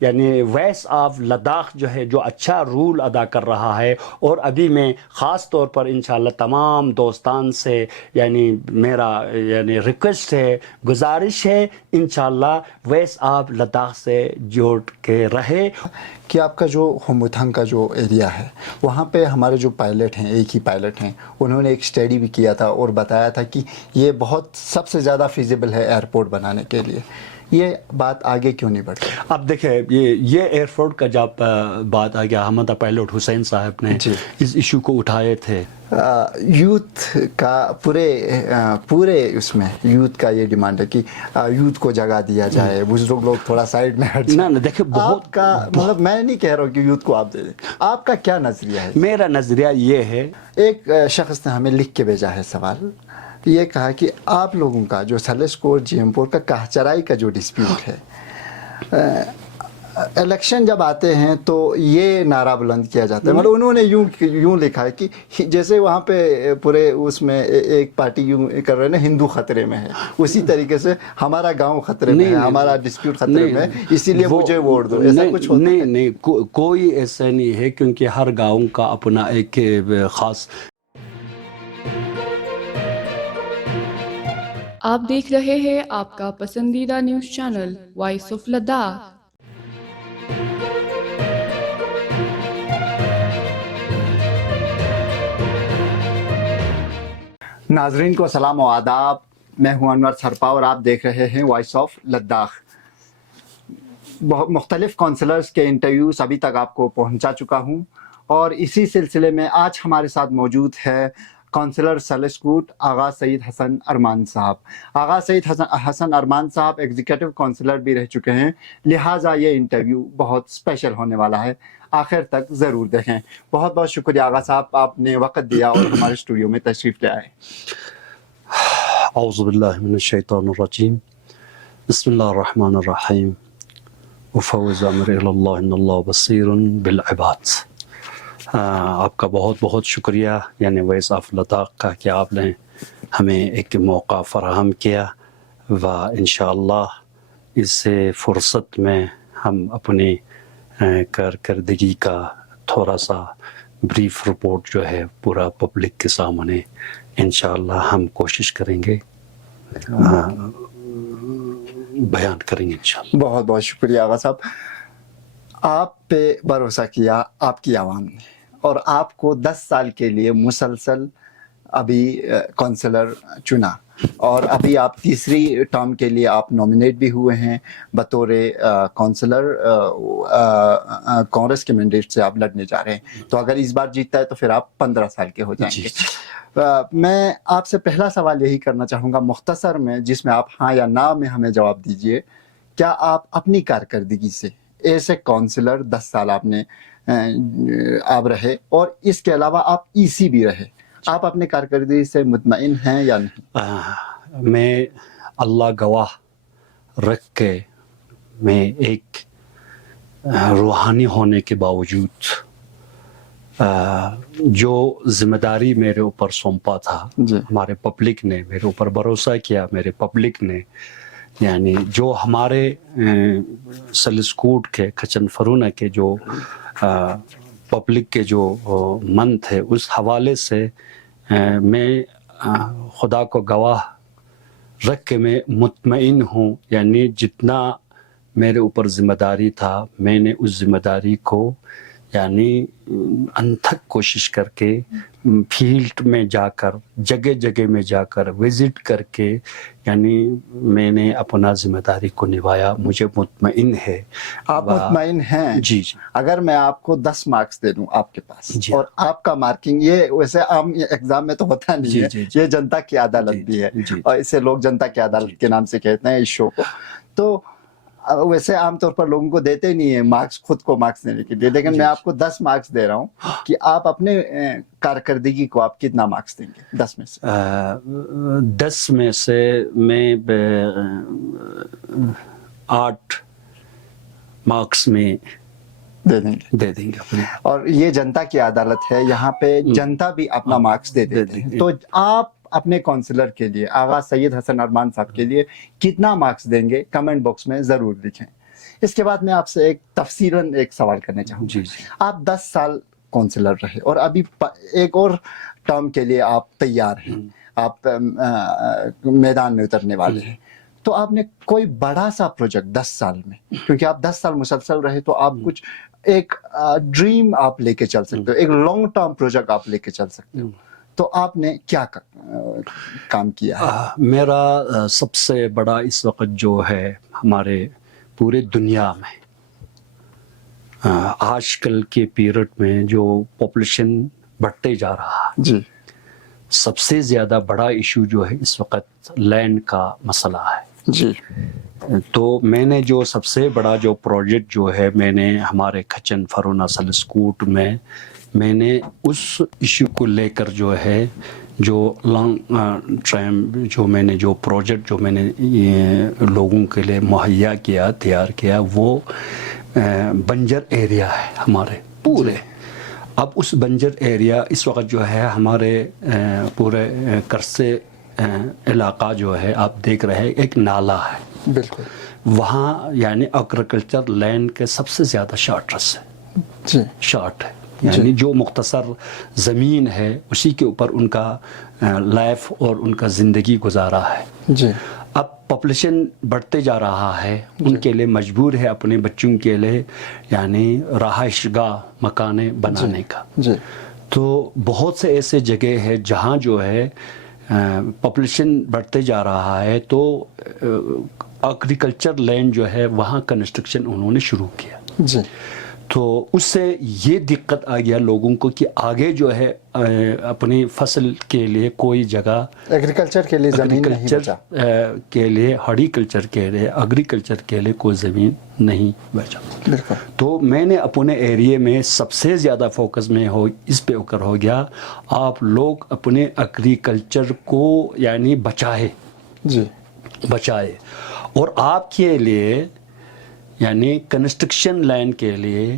یعنی ویس آف لداخ جو ہے جو اچھا رول ادا کر رہا ہے، اور ابھی میں خاص طور پر انشاءاللہ تمام دوستان سے یعنی میرا یعنی ریکویسٹ ہے، گزارش ہے، انشاءاللہ ویس آف لداخ سے جوڑ کے رہے. کہ آپ کا جو ہوموتھنگ کا جو ایریا ہے وہاں پہ ہمارے جو پائلٹ ہیں، ایک ہی پائلٹ ہیں، انہوں نے ایک اسٹڈی بھی کیا تھا اور بتایا تھا کہ یہ بہت سب سے زیادہ فیزیبل ہے ایئرپورٹ بنانے کے لیے. یہ بات آگے کیوں نہیں بڑھتی؟ اب دیکھیں یہ ایئرپورٹ کا جب بات آ گیا، ہمارا پائلٹ حسین صاحب نے اس ایشو کو اٹھائے تھے. یوتھ کا پورے اس میں یوتھ کا یہ ڈیمانڈ ہے کہ یوتھ کو جگہ دیا جائے، بزرگ لوگ تھوڑا سائیڈ میں ہٹ جائیں. نہ دیکھیں آپ کا مطلب میں نہیں کہہ رہا ہوں کہ یوتھ کو آپ دے دیں، آپ کا کیا نظریہ ہے؟ میرا نظریہ یہ ہے، ایک شخص نے ہمیں لکھ کے بھیجا ہے سوال، یہ کہا کہ آپ لوگوں کا جو سلیسکور جی ایم پور کا کاہ چرائی کا جو ڈسپیوٹ ہے، الیکشن جب آتے ہیں تو یہ نعرہ بلند کیا جاتا ہے. مطلب انہوں نے یوں لکھا ہے کہ جیسے وہاں پہ پورے اس میں ایک پارٹی یوں کر رہے ہیں نا، ہندو خطرے میں ہے، اسی طریقے سے ہمارا گاؤں خطرے میں ہے، ہمارا ڈسپیوٹ خطرے میں ہے، اسی لیے مجھے ووٹ دو. ایسا کچھ ہوتا ہے؟ نہیں، کوئی ایسا نہیں ہے، کیونکہ ہر گاؤں کا اپنا ایک خاص. آپ دیکھ رہے ہیں آپ کا پسندیدہ news channel voice of Ladakh. ناظرین کو سلام و آداب، میں ہوں انور سرپا اور آپ دیکھ رہے ہیں وائس آف لداخ. بہت مختلف کونسلرز کے انٹرویوز ابھی تک آپ کو پہنچا چکا ہوں، اور اسی سلسلے میں آج ہمارے ساتھ موجود ہے کونسلر سلیسکوٹ آغا سعید حسن ارمان صاحب. آغا سعید حسن ارمان صاحب ایگزیکٹو کونسلر بھی رہ چکے ہیں، لہٰذا یہ انٹرویو بہت اسپیشل ہونے والا ہے، آخر تک ضرور دیکھیں. بہت بہت شکریہ آغا صاحب، آپ نے وقت دیا اور ہمارے اسٹوڈیو میں تشریف لے آئے. اعوذ باللہ من الشیطان الرجیم، بسم اللہ الرحمن الرحیم، وفوض امر الی اللہ ان اللہ بصیر بالعباد. آپ کا بہت بہت شکریہ یعنی وائس آف لداخ کا کہ آپ نے ہمیں ایک موقع فراہم کیا، و انشاءاللہ اس فرصت میں ہم اپنی کارکردگی کا تھوڑا سا بریف رپورٹ جو ہے پورا پبلک کے سامنے انشاءاللہ ہم کوشش کریں گے بیان کریں گے انشاءاللہ. بہت بہت شکریہ آغا صاحب. آپ پہ بھروسہ کیا آپ کی عوام نے، اور آپ کو 10 سال کے لیے مسلسل ابھی کونسلر چنا، اور ابھی آپ تیسری ٹرم کے لیے آپ نومینیٹ بھی ہوئے ہیں بطور کونسلر. کانگریس کے مینڈیٹ سے آپ لڑنے جا رہے ہیں، تو اگر اس بار جیتتا ہے تو پھر آپ 15 سال کے ہو جائیں گے. میں آپ سے پہلا سوال یہی کرنا چاہوں گا مختصر میں، جس میں آپ ہاں یا نہ میں ہمیں جواب دیجئے. کیا آپ اپنی کارکردگی سے ایسے کونسلر 10 سال آپ رہے، اور اس کے علاوہ آپ ای سی بھی رہے، آپ اپنے کارکردگی سے مطمئن ہیں یا نہیں؟ میں اللہ گواہ رکھ کے میں ایک روحانی ہونے کے باوجود جو ذمہ داری میرے اوپر سونپا تھا، ہمارے پبلک نے میرے اوپر بھروسہ کیا، میرے پبلک نے یعنی جو ہمارے سلیسکوٹ کے کھچن فرونا کے جو پبلک کے جو من تھے، اس حوالے سے میں خدا کو گواہ رکھ کے میں مطمئن ہوں. یعنی جتنا میرے اوپر ذمہ داری تھا، میں نے اس ذمہ داری کو یعنی انتھک کوشش کر کے فیلڈ میں جا کر، جگہ جگہ میں جا کر وزٹ کر کے یعنی میں نے اپنا ذمہ داری کو نبھایا. مجھے مطمئن ہے. آپ مطمئن ہیں؟ جی. اگر میں آپ کو 10 مارکس دے دوں آپ کے پاس، اور آپ کا مارکنگ، یہ ویسے عام ایگزام میں تو ہوتا نہیں ہے، یہ جنتا کی عدالت بھی ہے، اور اسے لوگ جنتا کی عدالت کے نام سے کہتے ہیں اس شو کو. تو ویسے عام طور پر لوگوں کو دیتے نہیں ہیں مارکس خود کو مارکس دینے کے لیے، لیکن میں آپ کو 10 مارکس دے رہا ہوں کہ آپ اپنے کارکردگی کو آپ کتنا مارکس دیں گے 10 میں سے؟ 10 میں سے میں 8 مارکس میں دے دیں گے. اور یہ جنتا کی عدالت ہے، یہاں پہ جنتا بھی اپنا مارکس دے دیتے ہیں. تو آپ اپنے کونسلر کے لیے، آغا سعید حسن ارمان صاحب کے لیے کتنا مارکس دیں گے؟ کمنٹ باکس میں ضرور لکھیں. اس کے بعد میں آپ سے ایک تفصیلاً ایک سوال کرنا چاہوں گا. جی جی. آپ 10 سال کونسلر رہے اور ابھی ایک اور ٹرم کے لیے آپ تیار ہیں, آپ میدان میں اترنے والے ہیں, تو آپ نے کوئی بڑا سا پروجیکٹ 10 سال میں, کیونکہ آپ 10 سال مسلسل رہے تو آپ کچھ ایک ڈریم آپ لے کے چل سکتے ہو, ایک لانگ ٹرم پروجیکٹ آپ لے کے چل سکتے ہو, تو آپ نے کیا کام کیا ہے؟ میرا سب سے بڑا اس وقت جو ہے ہمارے پورے دنیا میں آج کل کے پیریڈ میں جو پاپولیشن بڑھتے جا رہا ہے, جی سب سے زیادہ بڑا ایشو جو ہے اس وقت لینڈ کا مسئلہ ہے. جی. تو میں نے جو سب سے بڑا جو پروجیکٹ جو ہے میں نے ہمارے کھچن فرونا سلسکوٹ میں نے اس ایشو کو لے کر جو ہے جو لانگ ٹائم جو میں نے جو پروجیکٹ جو میں نے لوگوں کے لیے مہیا کیا, تیار کیا, وہ بنجر ایریا ہے ہمارے پورے. اب اس بنجر ایریا اس وقت جو ہے ہمارے پورے کرسے علاقہ جو ہے آپ دیکھ رہے ہیں ایک نالا ہے, بالکل وہاں یعنی ایگریکلچر لینڈ کے سب سے زیادہ شارٹرس ہے. جی شارٹ ہے یعنی جو مختصر زمین ہے اسی کے اوپر ان کا لائف اور ان کا زندگی گزارا ہے. جی. اب پاپولیشن بڑھتے جا رہا ہے, ان کے لیے مجبور ہے اپنے بچوں کے لیے یعنی رہائش گاہ مکانیں بنانے کا. جی. تو بہت سے ایسے جگہ ہے جہاں جو ہے پاپولیشن بڑھتے جا رہا ہے تو ایگریکلچر لینڈ جو ہے وہاں کنسٹرکشن انہوں نے شروع کیا. جی. تو اس سے یہ دقت آ گیا لوگوں کو کہ آگے جو ہے اپنی فصل کے لیے کوئی جگہ ایگریکلچر کے لیے زمین نہیں بچا, کے لیے ہارٹیکلچر کے لیے ایگریکلچر کے لیے کوئی زمین نہیں بچا. بالکل. تو میں نے اپنے ایریے میں سب سے زیادہ فوکس میں اس پہ اوکر ہو گیا, آپ لوگ اپنے ایگریکلچر کو یعنی بچائے. جی. بچائے. اور آپ کے لیے یعنی کنسٹرکشن لینڈ کے لیے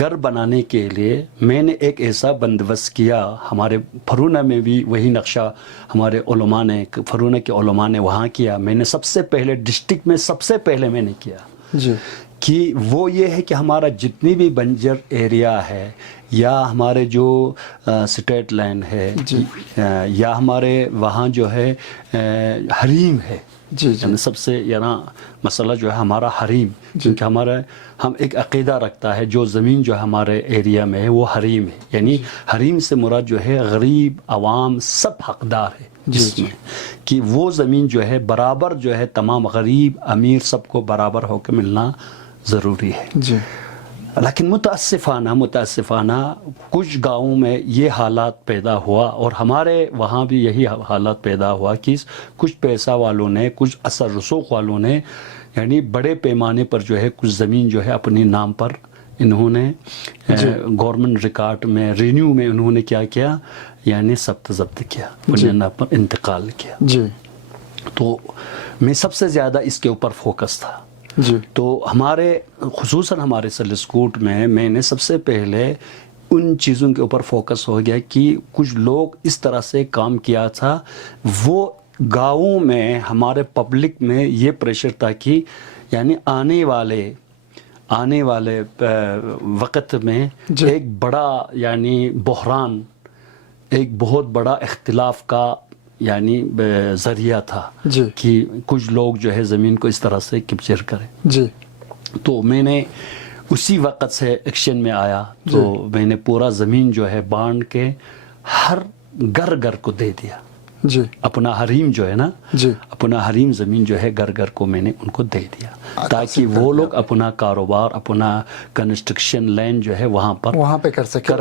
گھر بنانے کے لیے میں نے ایک ایسا بندوبست کیا. ہمارے فرونا میں بھی وہی نقشہ ہمارے علماء نے, فرونا کے علماء نے وہاں کیا. میں نے سب سے پہلے ڈسٹرکٹ میں سب سے پہلے میں نے کیا. جی. کہ وہ یہ ہے کہ ہمارا جتنی بھی بنجر ایریا ہے یا ہمارے جو سٹیٹ لینڈ ہے یا ہمارے وہاں جو ہے حریم ہے, جی. یعنی سب سے مسئلہ جو ہے ہمارا حریم, کیونکہ ہم ایک عقیدہ رکھتا ہے جو زمین جو ہمارے ایریا میں ہے وہ حریم ہے. یعنی حریم سے مراد جو ہے غریب عوام سب حقدار ہے جس میں کہ وہ زمین جو ہے برابر جو ہے تمام غریب امیر سب کو برابر ہو کے ملنا ضروری ہے. جی. لیکن متاسفانہ کچھ گاؤں میں یہ حالات پیدا ہوا اور ہمارے وہاں بھی یہی حالات پیدا ہوا کہ کچھ پیسہ والوں نے, کچھ اثر رسوخ والوں نے یعنی بڑے پیمانے پر جو ہے کچھ زمین جو ہے اپنے نام پر انہوں نے گورنمنٹ ریکارڈ میں رینیو میں انہوں نے کیا یعنی ثبت ضبط کیا, اپنے نام پر انتقال کیا. جی. تو میں سب سے زیادہ اس کے اوپر فوکس تھا. جی. تو خصوصاً ہمارے سلسکوٹ میں نے سب سے پہلے ان چیزوں کے اوپر فوکس ہو گیا کہ کچھ لوگ اس طرح سے کام کیا تھا. وہ گاؤں میں ہمارے پبلک میں یہ پریشر تھا کہ یعنی آنے والے وقت میں ایک بڑا یعنی بحران, ایک بہت بڑا اختلاف کا یعنی ذریعہ تھا کہ کچھ لوگ جو ہے زمین کو اس طرح سے کیپچر کریں. جی. تو میں نے اسی وقت سے ایکشن میں آیا. تو میں نے پورا زمین جو ہے بانٹ کے ہر گھر کو دے دیا. جی. اپنا حریم جو ہے نا, جی. اپنا حریم زمین جو ہے گھر کو میں نے ان کو دے دیا تاکہ وہ لوگ اپنا کاروبار, اپنا کنسٹرکشن لینڈ جو ہے وہاں پہ کر سکے.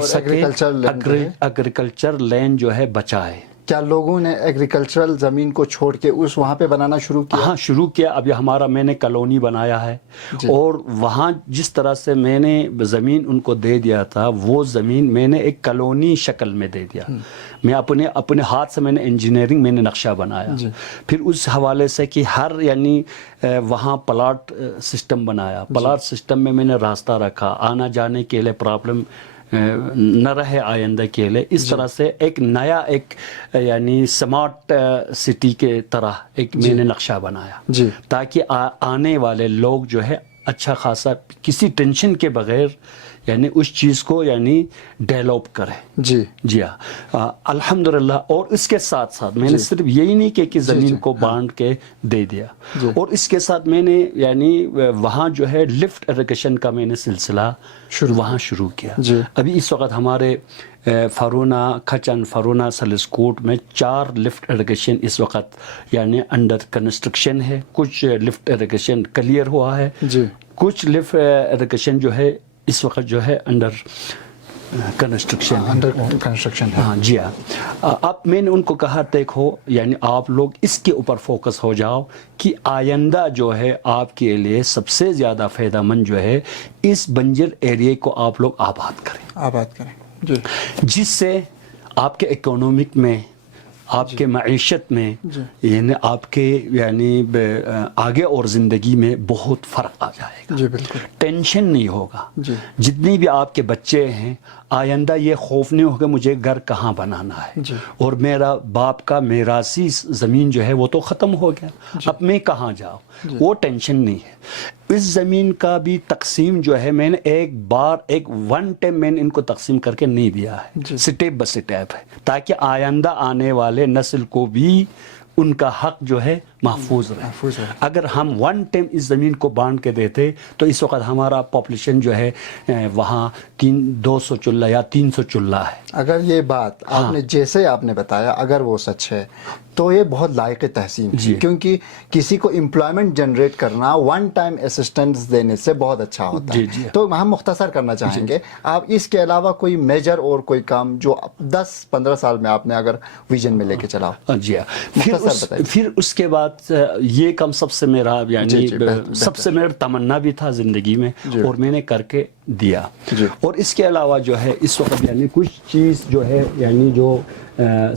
ایگریکلچر لینڈ جو ہے بچائے. کیا لوگوں نے ایگریکلچرل زمین کو چھوڑ کے وہاں پہ بنانا شروع کیا؟ ہاں شروع کیا. ابھی ہمارا میں نے کالونی بنایا ہے اور وہاں جس طرح سے میں نے زمین ان کو دے دیا تھا وہ زمین میں نے ایک کالونی شکل میں دے دیا. میں اپنے ہاتھ سے میں نے انجینئرنگ میں نے نقشہ بنایا. پھر اس حوالے سے کہ ہر یعنی وہاں پلاٹ سسٹم بنایا. پلاٹ سسٹم میں نے راستہ رکھا, آنا جانے کے لیے پرابلم نہ رہے آئندہ کے لیے. اس طرح سے ایک نیا ایک یعنی سمارٹ سٹی کے طرح ایک میں نے نقشہ بنایا تاکہ آنے والے لوگ جو ہے اچھا خاصا کسی ٹینشن کے بغیر یعنی اس چیز کو یعنی ڈیولپ کرے. جی جی ہاں الحمدللہ. اور اس کے ساتھ ساتھ میں نے صرف یہی نہیں کہ زمین کو بانٹ کے دے دیا, اور اس کے ساتھ میں نے یعنی وہاں جو ہے لفٹ اریگیشن کا میں نے سلسلہ وہاں شروع کیا. ابھی اس وقت ہمارے فرونا کھچن فرونا سلسکوٹ میں 4 لفٹ اریگیشن اس وقت یعنی انڈر کنسٹرکشن ہے. کچھ لفٹ اریگیشن کلیئر ہوا ہے, کچھ لفٹ اریگیشن جو ہے اس وقت جو ہے انڈر کنسٹرکشن ہے. ہاں جی ہاں. اب میں نے ان کو کہا دیکھو یعنی آپ لوگ اس کے اوپر فوکس ہو جاؤ کہ آئندہ جو ہے آپ کے لیے سب سے زیادہ فائدہ مند جو ہے اس بنجر ایریے کو آپ لوگ آباد کریں جی, جس سے آپ کے اکنامک میں آپ کے معیشت میں یعنی آپ کے یعنی آگے اور زندگی میں بہت فرق آ جائے گا. جی بالکل. ٹینشن نہیں ہوگا. جتنی بھی آپ کے بچے ہیں آئندہ یہ خوف نہیں ہوگا مجھے گھر کہاں بنانا ہے, اور میرا باپ کا میراثی زمین جو ہے وہ تو ختم ہو گیا, اب میں کہاں جاؤں, وہ ٹینشن نہیں ہے. اس زمین کا بھی تقسیم جو ہے میں نے ایک ون ٹائم میں نے ان کو تقسیم کر کے نہیں دیا ہے, سٹیپ بس سٹیپ ہے, تاکہ آئندہ آنے والے نسل کو بھی ان کا حق جو ہے محفوظ رہے. اگر ہم ون ٹائم اس زمین کو بانٹ کے دیتے تو اس وقت ہمارا پاپولیشن جو ہے وہاں 200 چلہ یا 300 چلہ ہے. اگر یہ بات آپ نے جیسے آپ نے بتایا اگر وہ سچ ہے تو یہ بہت لائق تحسین ہے, کیونکہ کسی کو امپلائمنٹ جنریٹ کرنا ون ٹائم اسسٹنس دینے سے بہت اچھا ہوتا ہے. تو ہم مختصر کرنا چاہیں گے, آپ اس کے علاوہ کوئی میجر اور کوئی کام جو 10-15 سال میں آپ نے اگر ویژن میں لے کے چلاؤ. جی پھر اس کے بعد یہ کام سب سے میرا یعنی سب سے میرا تمنا بھی تھا زندگی میں, اور میں نے کر کے دیا. اور اس کے علاوہ جو ہے اس وقت یعنی کچھ چیز جو ہے یعنی جو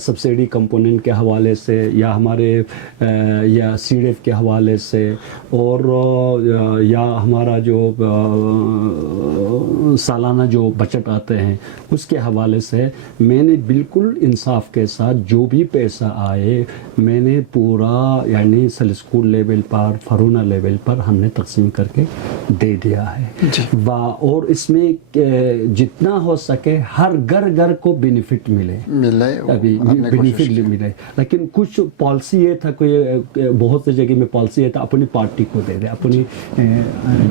سبسڈی کمپوننٹ کے حوالے سے یا ہمارے یا سی ڈی ایف کے حوالے سے اور یا ہمارا جو سالانہ جو بجٹ آتے ہیں اس کے حوالے سے میں نے بالکل انصاف کے ساتھ جو بھی پیسہ آئے میں نے پورا یعنی سلسکوٹ لیول پر فرونا لیول پر ہم نے تقسیم کر کے دے دیا ہے. اور اس میں جتنا ہو سکے ہر گھر کو بینیفٹ ملے ابھی بینیفٹ ملے. لیکن کچھ پالیسی یہ تھا کہ بہت سی جگہ میں پالیسی یہ تھا اپنی پارٹی کو دے دے, اپنی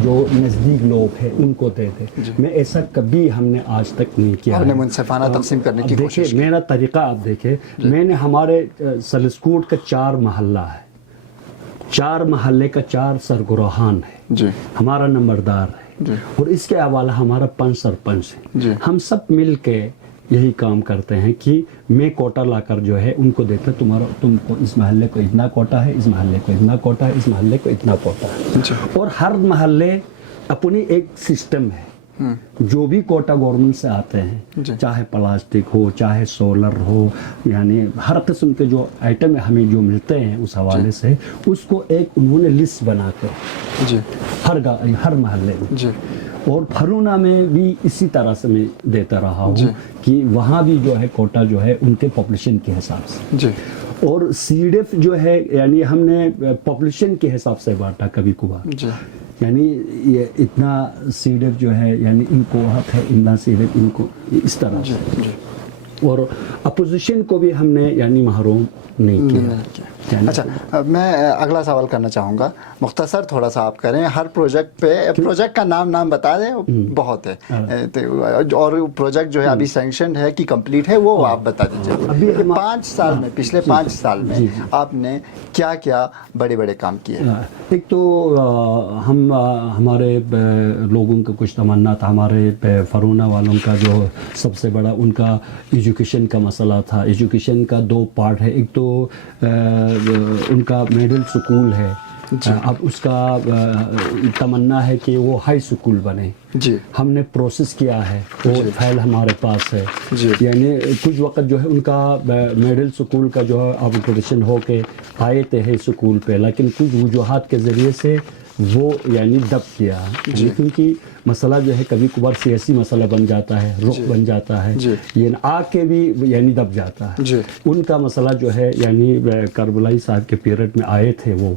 جو نزدیک لوگ ہیں ان کو دے دے. میں ایسا کبھی ہم نے آج تک نہیں کیا. آپ نے منصفانہ تقسیم کرنے کی کوشش کی. دیکھیں میرا طریقہ آپ دیکھیں, میں نے ہمارے سلسکوٹ کا 4 محلہ ہے, 4 محلے کا 4 سرگراہان ہے, ہمارا نمبردار ہے, اور اس کے حوالہ ہمارا 5 سرپنچ ہے. ہم سب مل کے یہی کام کرتے ہیں کہ میں کوٹا لا کر جو ہے ان کو دیتا تم کو اس محلے کو اتنا کوٹا ہے, اس محلے کو اتنا کوٹا ہے, اس محلے کو اتنا کوٹا ہے. اور ہر محلے اپنی ایک سسٹم ہے, جو بھی کوٹا گورنمنٹ سے آتے ہیں چاہے پلاسٹک ہو چاہے سولر ہو یعنی ہر قسم کے جو آئٹم ہمیں جو ملتے ہیں اس حوالے سے اس کو ایک انہوں نے لسٹ بنا کر ہر محلے میں. اور فرونا میں بھی اسی طرح سے میں دیتا رہا ہوں کہ وہاں بھی جو ہے کوٹا جو ہے ان کے پاپولیشن کے حساب سے. اور سی ڈی ایف جو ہے یعنی ہم نے پاپولیشن کے حساب سے بانٹا کبھی کبھار, یعنی یہ اتنا سی ڈی ایف جو ہے یعنی ان کو حق ہے اتنا سی ڈی ایف ان کو اس طرح سے. اور اپوزیشن کو بھی ہم نے یعنی محروم نہیں کیا. اچھا میں اگلا سوال کرنا چاہوں گا, مختصر تھوڑا سا آپ کریں. ہر پروجیکٹ پہ پروجیکٹ کا نام بتا دیں, بہت ہے, اور پروجیکٹ جو ہے ابھی سینکشنڈ ہے کہ کمپلیٹ ہے وہ آپ بتا دیجیے. 5 سال میں پچھلے 5 سال میں آپ نے کیا کیا بڑے کام کیے؟ ایک تو ہمارے لوگوں کا کچھ تمنا تھا, ہمارے فرونا والوں کا جو سب سے بڑا ان کا ایجوکیشن کا مسئلہ تھا. ایجوکیشن کا 2 پارٹ ہے, ایک تو ان کا میڈل سکول ہے, اب اس کا تمنا ہے کہ وہ ہائی سکول بنے. ہم نے پروسیس کیا ہے, وہ فائل ہمارے پاس ہے. یعنی کچھ وقت جو ہے ان کا میڈل سکول کا جو ہے اپگریڈیشن ہو کے آئے تھے ہے سکول پہ, لیکن کچھ وجوہات کے ذریعے سے وہ یعنی دب کیا، یعنی کیونکہ مسئلہ جو ہے کبھی کبھار سیاسی مسئلہ بن جاتا ہے، رخ بن جاتا ہے، یعنی آگ کے بھی یعنی دب جاتا ہے۔ ان کا مسئلہ جو ہے یعنی کربلائی صاحب کے پیریڈ میں آئے تھے وہ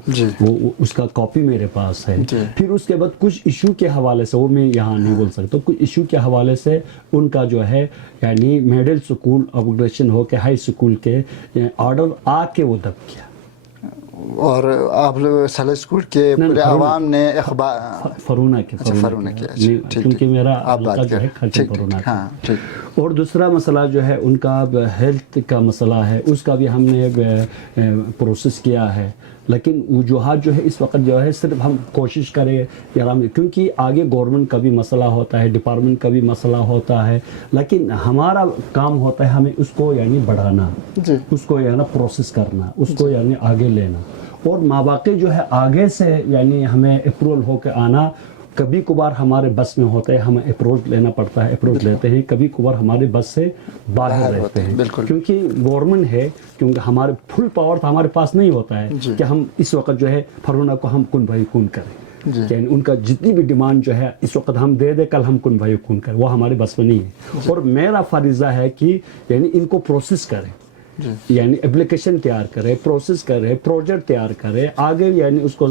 اس کا کاپی میرے پاس ہے۔ پھر اس کے بعد کچھ ایشو کے حوالے سے، وہ میں یہاں نہیں بول سکتا، کچھ ایشو کے حوالے سے ان کا جو ہے یعنی مڈل اسکول اپگریڈیشن ہو کے ہائی اسکول کے آرڈر آ کے وہ دب کیا۔ اور آپ لوگ سلے اسکول کے پورے عوام نے اخبار فرونا کے کیونکہ میرا علاقہ جو ہے کھلچن فرونا کا۔ اور دوسرا مسئلہ جو ہے ان کا ہیلتھ کا مسئلہ ہے، اس کا بھی ہم نے پروسیس کیا ہے، لیکن وجوہات جو ہے اس وقت جو ہے صرف ہم کوشش کریں کیونکہ آگے گورنمنٹ کا بھی مسئلہ ہوتا ہے، ڈپارٹمنٹ کا بھی مسئلہ ہوتا ہے، لیکن ہمارا کام ہوتا ہے ہمیں اس کو یعنی بڑھانا، اس کو یعنی پروسیس کرنا، اس کو یعنی آگے لینا، اور ماباقی جو ہے آگے سے یعنی ہمیں اپروول ہو کے آنا۔ کبھی کبھار ہمارے بس میں ہوتا ہے، ہمیں اپروچ لینا پڑتا ہے، اپروچ لیتے ہیں، کبھی کبھار ہمارے بس سے باہر رہتے ہیں، کیونکہ گورنمنٹ ہے، کیونکہ ہمارے فل پاور تو ہمارے پاس نہیں ہوتا ہے کہ ہم اس وقت جو ہے فرونا کو ہم کن بھائی کن کریں، یعنی ان کا جتنی بھی ڈیمانڈ جو ہے اس وقت ہم دے دیں، کل ہم کن بھائی کن کریں، وہ ہمارے بس میں نہیں ہے۔ اور میرا فریضہ ہے کہ یعنی ان کو پروسیس کریں، یعنی اپلیکیشن تیار کرے، پروسیس کرے، پروجیکٹ تیار کرے، آگے یعنی اس کو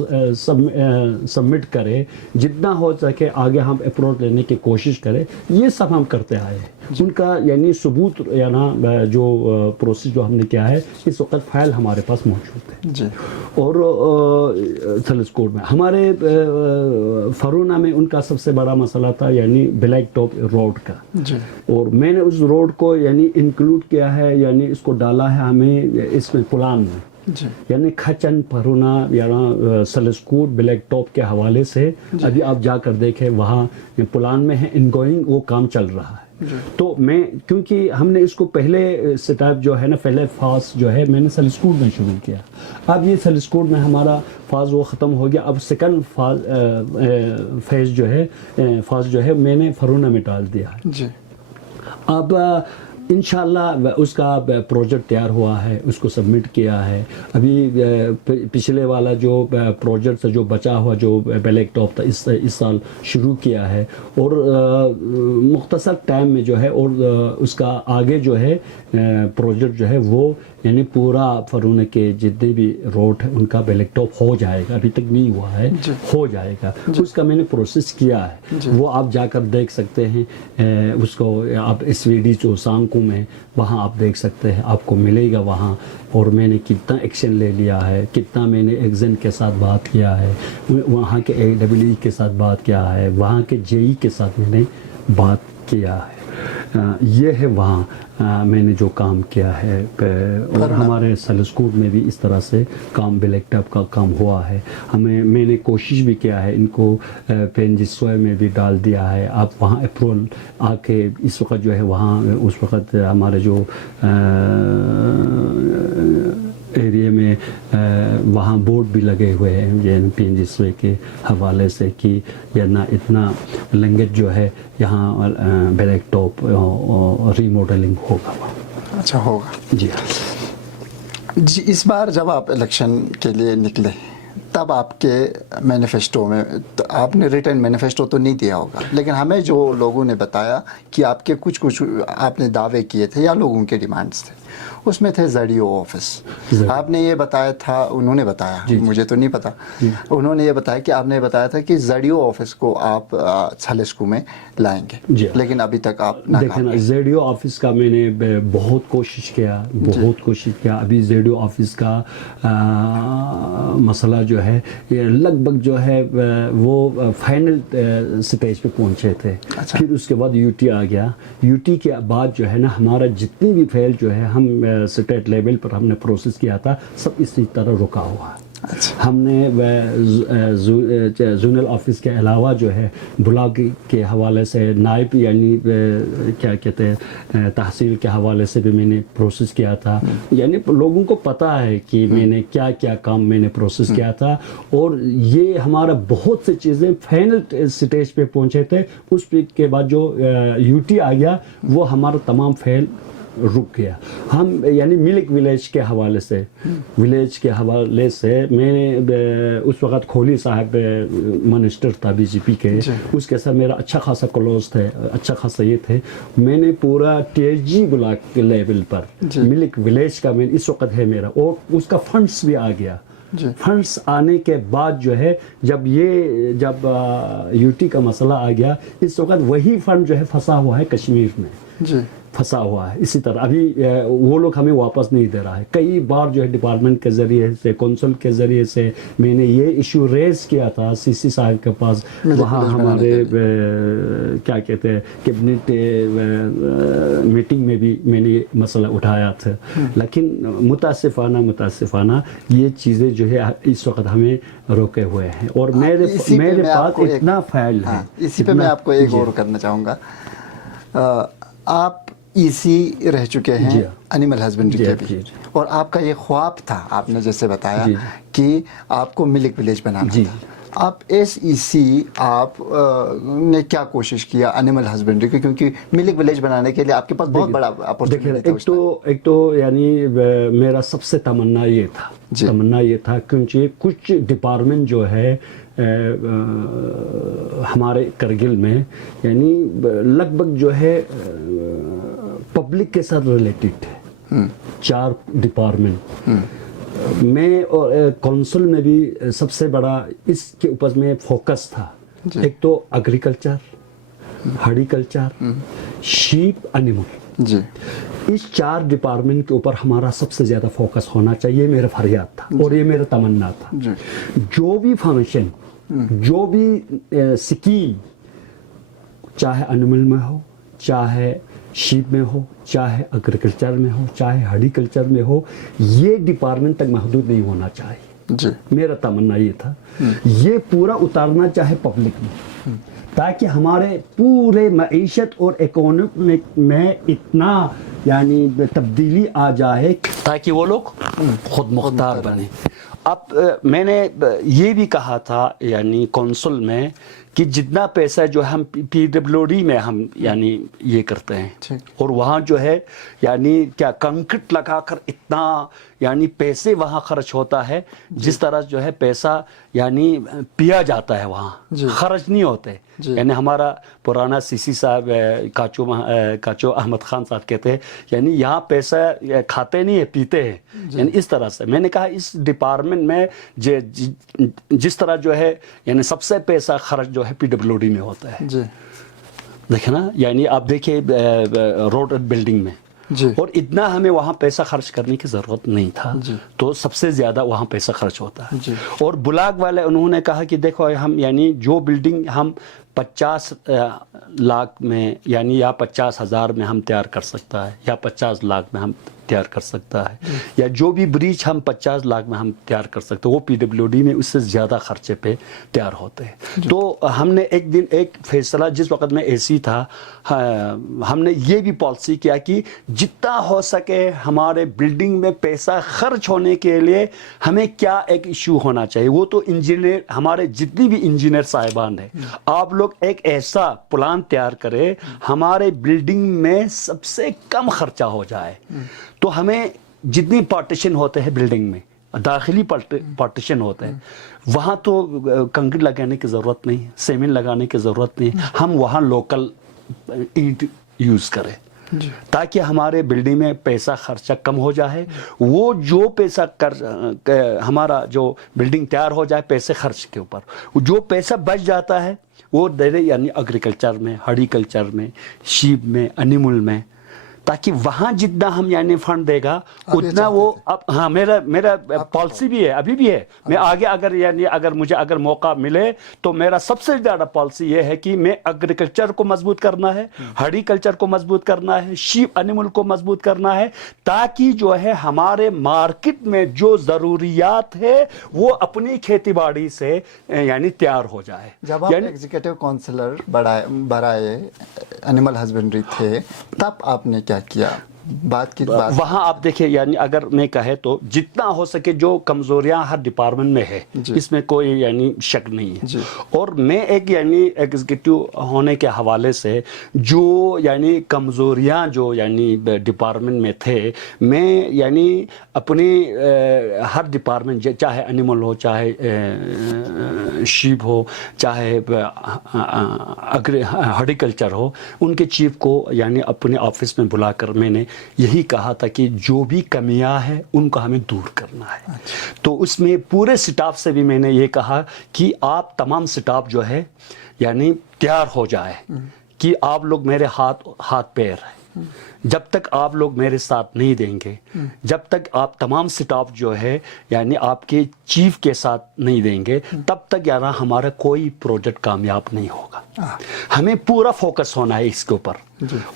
سبمٹ کرے، جتنا ہو سکے آگے ہم اپروچ لینے کی کوشش کریں، یہ سب ہم کرتے آئے ہیں۔ ان کا یعنی ثبوت یعنی جو پروسیس جو ہم نے کیا ہے اس وقت فائل ہمارے پاس موجود ہے۔ اور تھلسکوٹ میں ہمارے فرونا میں ان کا سب سے بڑا مسئلہ تھا یعنی بلیک ٹاپ روڈ کا، اور میں نے اس روڈ کو یعنی انکلوڈ کیا ہے، یعنی اس کو ڈالا ہے ہمیں اس میں پلان میں، یعنی کھچن پرونا یعنی سلسکوٹ بلیک ٹاپ کے حوالے سے ابھی آپ جا کر دیکھیں وہاں پلان میں ہے، ان گوئنگ وہ کام چل رہا ہے۔ تو میں کیونکہ ہم نے اس کو پہلے سٹیپ جو ہے نا، پہلے فاز جو ہے میں نے سلسکوٹ میں شروع کیا، اب یہ سلسکوٹ میں ہمارا فاز وہ ختم ہو گیا، اب سیکنڈ فیز جو ہے میں نے فرونا میں ڈال دیا ہے۔ اب انشاءاللہ اس کا پروجیکٹ تیار ہوا ہے، اس کو سبمٹ کیا ہے۔ ابھی پچھلے والا جو پروجیکٹ جو بچا ہوا جو بلیک ٹاپ تھا اس سال شروع کیا ہے، اور مختصر ٹائم میں جو ہے، اور اس کا آگے جو ہے پروجیکٹ جو ہے وہ یعنی پورا فرونا کے جتنے بھی روڈ ہے ان کا بلیک ٹاپ ہو جائے گا، ابھی تک نہیں ہوا ہے، ہو جائے گا۔ اس کا میں نے پروسیس کیا ہے، وہ آپ جا کر دیکھ سکتے ہیں، اس کو آپ اس ویڈیو جو سانکو میں وہاں آپ دیکھ سکتے ہیں، آپ کو ملے گا وہاں، اور میں نے کتنا ایکشن لے لیا ہے، کتنا میں نے ایگزن کے ساتھ بات کیا ہے، وہاں کے AEE کے ساتھ بات کیا ہے، وہاں کے JE کے ساتھ میں نے بات کیا ہے۔ یہ ہے وہاں میں نے جو کام کیا ہے، اور ہمارے سلسکوٹ میں بھی اس طرح سے کام بلیک ٹاپ کا کام ہوا ہے۔ میں نے کوشش بھی کیا ہے، ان کو پینجسوئے میں بھی ڈال دیا ہے۔ آپ وہاں اپروول آ کے اس وقت جو ہے وہاں اس وقت ہمارے جو ایریے میں وہاں بورڈ بھی لگے ہوئے ہیں یعنی پینجسوئے کے حوالے سے کہ یعنی اتنا لینگویج جو ہے یہاں بلیک ٹاپ ری ماڈلنگ ہوگا۔ اچھا ہوگا جی۔ اس بار جب آپ الیکشن کے لیے نکلے تب آپ کے مینیفیسٹو میں، آپ نے ریٹن مینیفیسٹو تو نہیں دیا ہوگا، لیکن ہمیں جو لوگوں نے بتایا کہ آپ کے کچھ آپ نے دعوے کیے تھے یا لوگوں کے ڈیمانڈس تھے، اس میں تھے زیڈیو آفس۔ آپ نے یہ بتایا تھا، انہوں نے بتایا، مجھے تو نہیں پتا، انہوں نے یہ بتایا کہ آپ نے بتایا تھا کہ زیڈیو آفس کو آپ سلسکو میں لائیں گے، لیکن ابھی تک آپ دیکھیں زیڈیو آفس کا میں نے بہت کوشش کیا، ابھی زیڈیو آفس کا مسئلہ جو ہے یہ لگ بھگ جو ہے وہ فائنل سٹیج پہ پہنچے تھے۔ پھر اس کے بعد UT آ گیا، UT کے بعد جو ہے نا ہمارا جتنی بھی فیل جو ہے ہم اسٹیٹ لیول پر ہم نے پروسیس کیا تھا سب اسی طرح رکا ہوا ہے۔ ہم نے زونل آفس کے علاوہ جو ہے بلاک کے حوالے سے نائب یعنی کیا کہتے ہیں تحصیل کے حوالے سے بھی میں نے پروسیس کیا تھا، یعنی لوگوں کو پتہ ہے کہ میں نے کیا کیا کام میں نے پروسیس کیا تھا، اور یہ ہمارا بہت سی چیزیں فائنل سٹیج پہ پہنچے تھے۔ اس کے بعد جو UT آ گیا وہ ہمارا تمام فیل رک گیا. ہم یعنی ملک ولیج کے حوالے سے میں اس وقت کھولی صاحب منسٹر تھا بی جے پی کے, اس کے ساتھ میرا اچھا خاصا کلوز تھے, اچھا خاصا یہ تھے. میں نے پورا ٹی ایچ جی بلاک کے لیول پر ملک ولیج کا میں اس وقت ہے میرا, اور اس کا فنڈس بھی آ گیا. فنڈس آنے کے بعد جو ہے جب یو ٹی کا مسئلہ آ گیا, اس وقت وہی فنڈ جو ہے پھنسا ہوا ہے کشمیر میں, پھنسا ہوا ہے. اسی طرح ابھی وہ لوگ ہمیں واپس نہیں دے رہا ہے. کئی بار جو ہے ڈپارٹمنٹ کے ذریعے سے, کونسل کے ذریعے سے میں نے یہ ایشو ریز کیا تھا سی سی صاحب کے پاس, وہاں ہمارے کیا کہتے ہیں کیبنٹ میٹنگ میں بھی میں نے یہ مسئلہ اٹھایا تھا. لیکن متاسفانہ یہ چیزیں جو ہے اس وقت ہمیں روکے ہوئے ہیں, اور میرے پاس اتنا فائل ہے. اسی پہ میں آپ کو ایک اور کرنا چاہوں گا. آپ ای سی رہ چکے ہیں اینیمل ہسبینڈری کے بھی, اور آپ کا یہ خواب تھا, آپ نے جیسے بتایا کہ آپ کو ملک ولیج بنانا تھا. آپ ایس ای سی آپ نے کیا کوشش کیا اینیمل ہسبینڈری کی, کیونکہ ملک ولیج بنانے کے لیے آپ کے پاس بہت بڑا اپورچونٹی تھا. ایک تو یعنی میرا سب سے تمنا یہ تھا کیونکہ کچھ ڈپارٹمنٹ جو ہے ہمارے کرگل میں یعنی لگ بھگ جو ہے پبلک کے ساتھ ریلیٹڈ ہے, 4 ڈپارٹمنٹ. میں اور کونسل میں بھی سب سے بڑا اس کے اوپر میں فوکس تھا. ایک تو ایگریکلچر, ہارٹیکلچر, شیپ, اینیمل. اس 4 ڈپارٹمنٹ کے اوپر ہمارا سب سے زیادہ فوکس ہونا چاہیے, میرا فریاد تھا اور یہ میرا تمنا تھا. جو بھی فنکشن, جو بھی اسکیم, چاہے اینیمل میں ہو, چاہے شیپ میں ہو, چاہے ایگریکلچر میں ہو, چاہے ہارٹیکلچر میں ہو, یہ ڈپارٹمنٹ تک محدود نہیں ہونا چاہیے. میرا تمنا یہ تھا, یہ پورا اتارنا چاہے پبلک میں, تاکہ ہمارے پورے معیشت اور اکانومک میں اتنا یعنی تبدیلی آ جائے تاکہ وہ لوگ خود مختار بنے. اب میں نے یہ بھی کہا تھا یعنی کونسل میں کہ جتنا پیسہ جو ہم پی ڈبلیو ڈی میں ہم یعنی یہ کرتے ہیں, اور وہاں جو ہے یعنی کیا کنکریٹ لگا کر اتنا یعنی پیسے وہاں خرچ ہوتا ہے, جس طرح جو ہے پیسہ یعنی پیا جاتا ہے وہاں خرچ نہیں ہوتے. یعنی ہمارا پرانا سی سی صاحب کاچو احمد خان صاحب کہتے ہیں یعنی یہاں پیسہ کھاتے نہیں ہے, پیتے ہیں. یعنی اس طرح سے میں نے کہا اس ڈپارٹمنٹ میں جس طرح جو ہے یعنی سب سے پیسہ خرچ جو ہے پی ڈبلیو ڈی میں ہوتا ہے. دیکھیں نا, یعنی آپ دیکھیں روڈ بلڈنگ میں, اور اتنا ہمیں وہاں پیسہ خرچ کرنے کی ضرورت نہیں تھا, تو سب سے زیادہ وہاں پیسہ خرچ ہوتا ہے. اور بلاک والے انہوں نے کہا کہ دیکھو ہم یعنی جو بلڈنگ ہم 50 لاکھ میں یعنی یا 50,000 میں ہم تیار کر سکتا ہے, یا 50 لاکھ میں ہم تیار کر سکتا ہے, یا جو بھی برج ہم 50 لاکھ میں ہم تیار کر سکتے ہیں, وہ پی ڈبلیو ڈی میں اس سے زیادہ خرچے پہ تیار ہوتے ہیں. تو ہم نے ایک دن ایک فیصلہ, جس وقت میں اے سی تھا, ہم نے یہ بھی پالیسی کیا کہ جتنا ہو سکے ہمارے بلڈنگ میں پیسہ خرچ ہونے کے لیے ہمیں کیا ایک ایشو ہونا چاہیے. وہ تو انجینئر, ہمارے جتنی بھی انجینئر صاحبان ہیں, آپ لوگ ایک ایسا پلان تیار کرے ہمارے بلڈنگ میں سب سے کم خرچہ ہو جائے. تو ہمیں جتنی پارٹیشن ہوتے ہیں بلڈنگ میں, داخلی پارٹیشن ہوتے ہیں, وہاں تو کنکریٹ لگانے کی ضرورت نہیں ہے, سیمنٹ لگانے کی ضرورت نہیں, ہم وہاں لوکل اینٹ یوز کریں تاکہ ہمارے بلڈنگ میں پیسہ خرچہ کم ہو جائے. وہ جو پیسہ ہمارا جو بلڈنگ تیار ہو جائے پیسے خرچ کے اوپر, جو پیسہ بچ جاتا ہے وہ دے دے یعنی ایگریکلچر میں, ہارٹیکلچر میں, شیپ میں, اینیمل میں, تاکہ وہاں جتنا ہم یعنی فنڈ دے گا اتنا وہ. اب ہاں میرا پالیسی بھی ہے, ابھی بھی ہے. میں آگے اگر مجھے موقع ملے تو میرا سب سے زیادہ پالیسی یہ ہے کہ میں ایگریکلچر کو مضبوط کرنا ہے, ہارٹیکلچر کو مضبوط کرنا ہے, شیپ اینیمل کو مضبوط کرنا ہے, تاکہ جو ہے ہمارے مارکیٹ میں جو ضروریات ہے وہ اپنی کھیتی باڑی سے یعنی تیار ہو جائے. جب آپ ایگزیکٹو کونسلر برائے اینیمل ہسبینڈری تھے تب آپ نے کیا کیا؟ بات کی وہاں آپ دیکھیں یعنی اگر میں کہے تو جتنا ہو سکے جو کمزوریاں ہر ڈپارٹمنٹ میں ہے اس میں کوئی یعنی شک نہیں ہے. اور میں ایک یعنی ایگزیکٹو ہونے کے حوالے سے جو یعنی کمزوریاں جو یعنی ڈپارٹمنٹ میں تھے میں یعنی اپنی ہر ڈپارٹمنٹ چاہے اینیمل ہو چاہے شیپ ہو چاہے ہارٹیکلچر ہو ان کے چیف کو یعنی اپنے آفس میں بلا کر میں نے یہی کہا تھا کہ جو بھی کمیاں ہیں ان کو ہمیں دور کرنا ہے. تو اس میں پورے سٹاف سے بھی میں نے یہ کہا کہ آپ تمام سٹاف جو ہے یعنی تیار ہو جائے کہ آپ لوگ میرے ہاتھ پیر ہیں. جب تک آپ لوگ میرے ساتھ نہیں دیں گے جب تک آپ تمام سٹاف جو ہے یعنی آپ کے چیف کے ساتھ نہیں دیں گے تب تک یعنی ہمارا کوئی پروجیکٹ کامیاب نہیں ہوگا. ہمیں پورا فوکس ہونا ہے اس کے اوپر.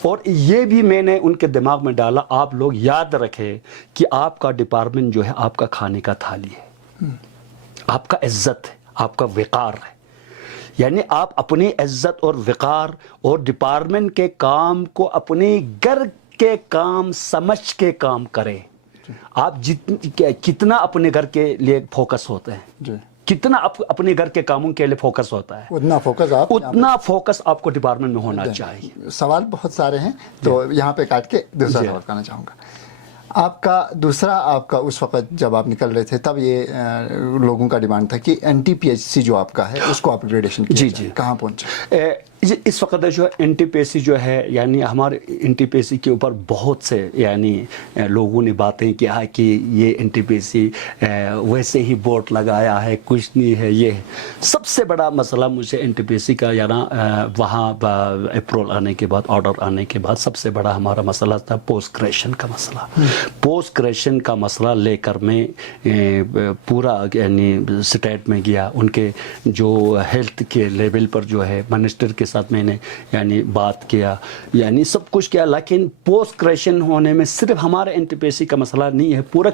اور یہ بھی میں نے ان کے دماغ میں ڈالا آپ لوگ یاد رکھیں کہ آپ کا ڈپارٹمنٹ جو ہے آپ کا کھانے کا تھالی ہے, آپ کا عزت ہے, آپ کا وقار ہے. یعنی آپ اپنی عزت اور وقار اور ڈپارٹمنٹ کے کام کو اپنے گھر کے کام سمجھ کے کام کریں. آپ کتنا اپنے گھر کے لیے فوکس ہوتے ہیں کتنا اپنے گھر کے کاموں کے لیے فوکس ہوتا ہے اتنا فوکس آپ کو ڈپارٹمنٹ میں ہونا چاہیے. سوال بہت سارے ہیں تو یہاں پہ کاٹ کے دوسرا سوال کرنا چاہوں گا. آپ کا اس وقت جب آپ نکل رہے تھے تب یہ لوگوں کا ڈیمانڈ تھا کہ N T P H C جو آپ کا ہے اس کو اپ گریڈیشن کیا جائے. کہاں پہنچے اس وقت جو N T P S C جو ہے یعنی ہمارے N T P S C کے اوپر بہت سے یعنی لوگوں نے باتیں کیا ہے کہ یہ N T P S C ویسے ہی بورڈ لگایا ہے کچھ نہیں ہے. یہ سب سے بڑا مسئلہ مجھے N T P S C کا یعنی وہاں اپروول آنے کے بعد آرڈر آنے کے بعد سب سے بڑا ہمارا مسئلہ تھا پوسٹ گریجویشن کا مسئلہ. پوسٹ گریجویشن کا مسئلہ لے کر میں پورا یعنی اسٹیٹ میں گیا. ان کے جو ہیلتھ کے لیول پر جو ہے منسٹر کے ساتھ میں نے یعنی بات کیا یعنی سب کچھ کیا. لیکن پوسٹ گریجویشن ہونے میں صرف ہمارے N T P S C کا مسئلہ نہیں ہے, پورا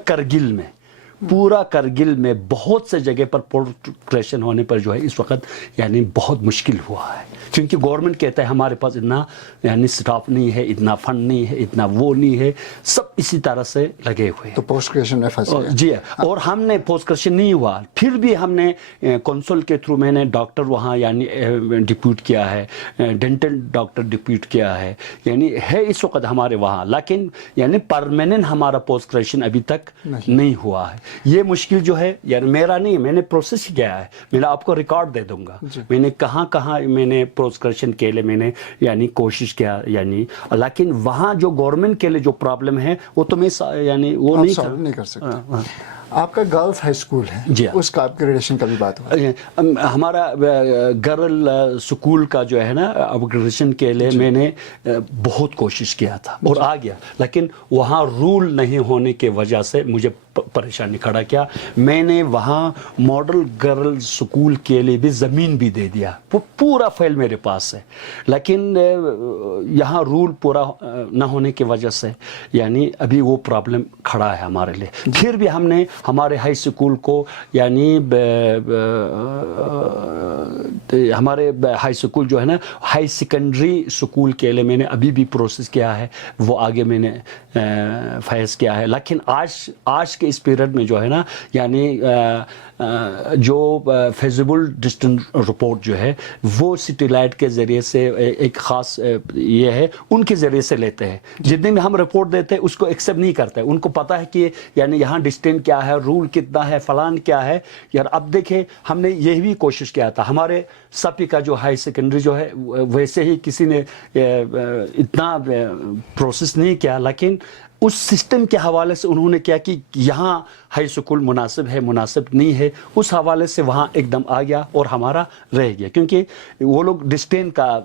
کرگل میں بہت سے جگہ پر پوسٹ گریجویشن ہونے پر جو ہے اس وقت یعنی بہت مشکل ہوا ہے. کیونکہ گورنمنٹ کہتا ہے ہمارے پاس اتنا یعنی سٹاف نہیں ہے, اتنا فنڈ نہیں ہے, اتنا وہ نہیں ہے, سب اسی طرح سے لگے ہوئے ہیں. تو پوسٹ گریجویشن میں پھنس گئے. جی اور ہم نے پوسٹ گریجویشن نہیں ہوا. پھر بھی ہم نے کونسل کے تھرو میں نے ڈاکٹر وہاں یعنی ڈپیوٹ کیا ہے, ڈینٹل ڈاکٹر ڈپیوٹ کیا ہے یعنی ہے اس وقت ہمارے وہاں. لیکن یعنی پرماننٹ ہمارا پوسٹ گریجویشن ابھی تک نہیں ہوا ہے. یہ مشکل جو ہے یعنی میرا نہیں, میں نے پروسیس کیا ہے, میں آپ کو ریکارڈ دے دوں گا میں نے کہاں میں نے پوسٹ گریجویشن کے لیے میں نے یعنی کوشش کیا یعنی. لیکن وہاں جو گورنمنٹ کے لیے جو پرابلم ہے وہ تو میں یعنی وہ نہیں کر سکتا. آپ کا گرلز ہائی اسکول ہے جی اس کا اپ گریڈیشن کا بھی بات ہوا. ہمارا گرل اسکول کا جو ہے نا اپ گریڈیشن کے لیے میں نے بہت کوشش کیا تھا اور آ گیا. لیکن وہاں رول نہیں ہونے کی وجہ سے مجھے پریشانی کھڑا کیا. میں نے وہاں ماڈل گرل اسکول کے لیے بھی زمین بھی دے دیا, وہ پورا فائل میرے پاس ہے. لیکن یہاں رول پورا نہ ہونے کی وجہ سے یعنی ابھی وہ پرابلم کھڑا ہے ہمارے لیے. پھر بھی ہم نے ہمارے ہائی اسکول کو یعنی ہمارے ہائی اسکول جو ہے نا ہائی سیکنڈری اسکول کے لیے میں نے ابھی بھی پروسیس کیا ہے, وہ آگے میں نے فیض کیا ہے. لیکن آج کے اس پیریڈ میں جو ہے نا یعنی جو فیزیبل ڈسٹنس رپورٹ جو ہے وہ سیٹلائٹ کے ذریعے سے ایک خاص یہ ہے ان کے ذریعے سے لیتے ہیں. جتنے بھی ہم رپورٹ دیتے ہیں اس کو ایکسیپٹ نہیں کرتے. ان کو پتہ ہے کہ یعنی یہاں ڈسٹینس کیا ہے, رول کتنا ہے, فلان کیا ہے. یار اب دیکھیں ہم نے یہ بھی کوشش کیا تھا, ہمارے سپی کا جو ہائی سیکنڈری جو ہے ویسے ہی کسی نے اتنا پروسیس نہیں کیا. لیکن اس سسٹم کے حوالے سے انہوں نے کیا کہ یہاں ہائی اسکول مناسب ہے مناسب نہیں ہے, اس حوالے سے وہاں ایک دم آ گیا اور ہمارا رہ گیا. کیونکہ وہ لوگ ڈسٹینس کا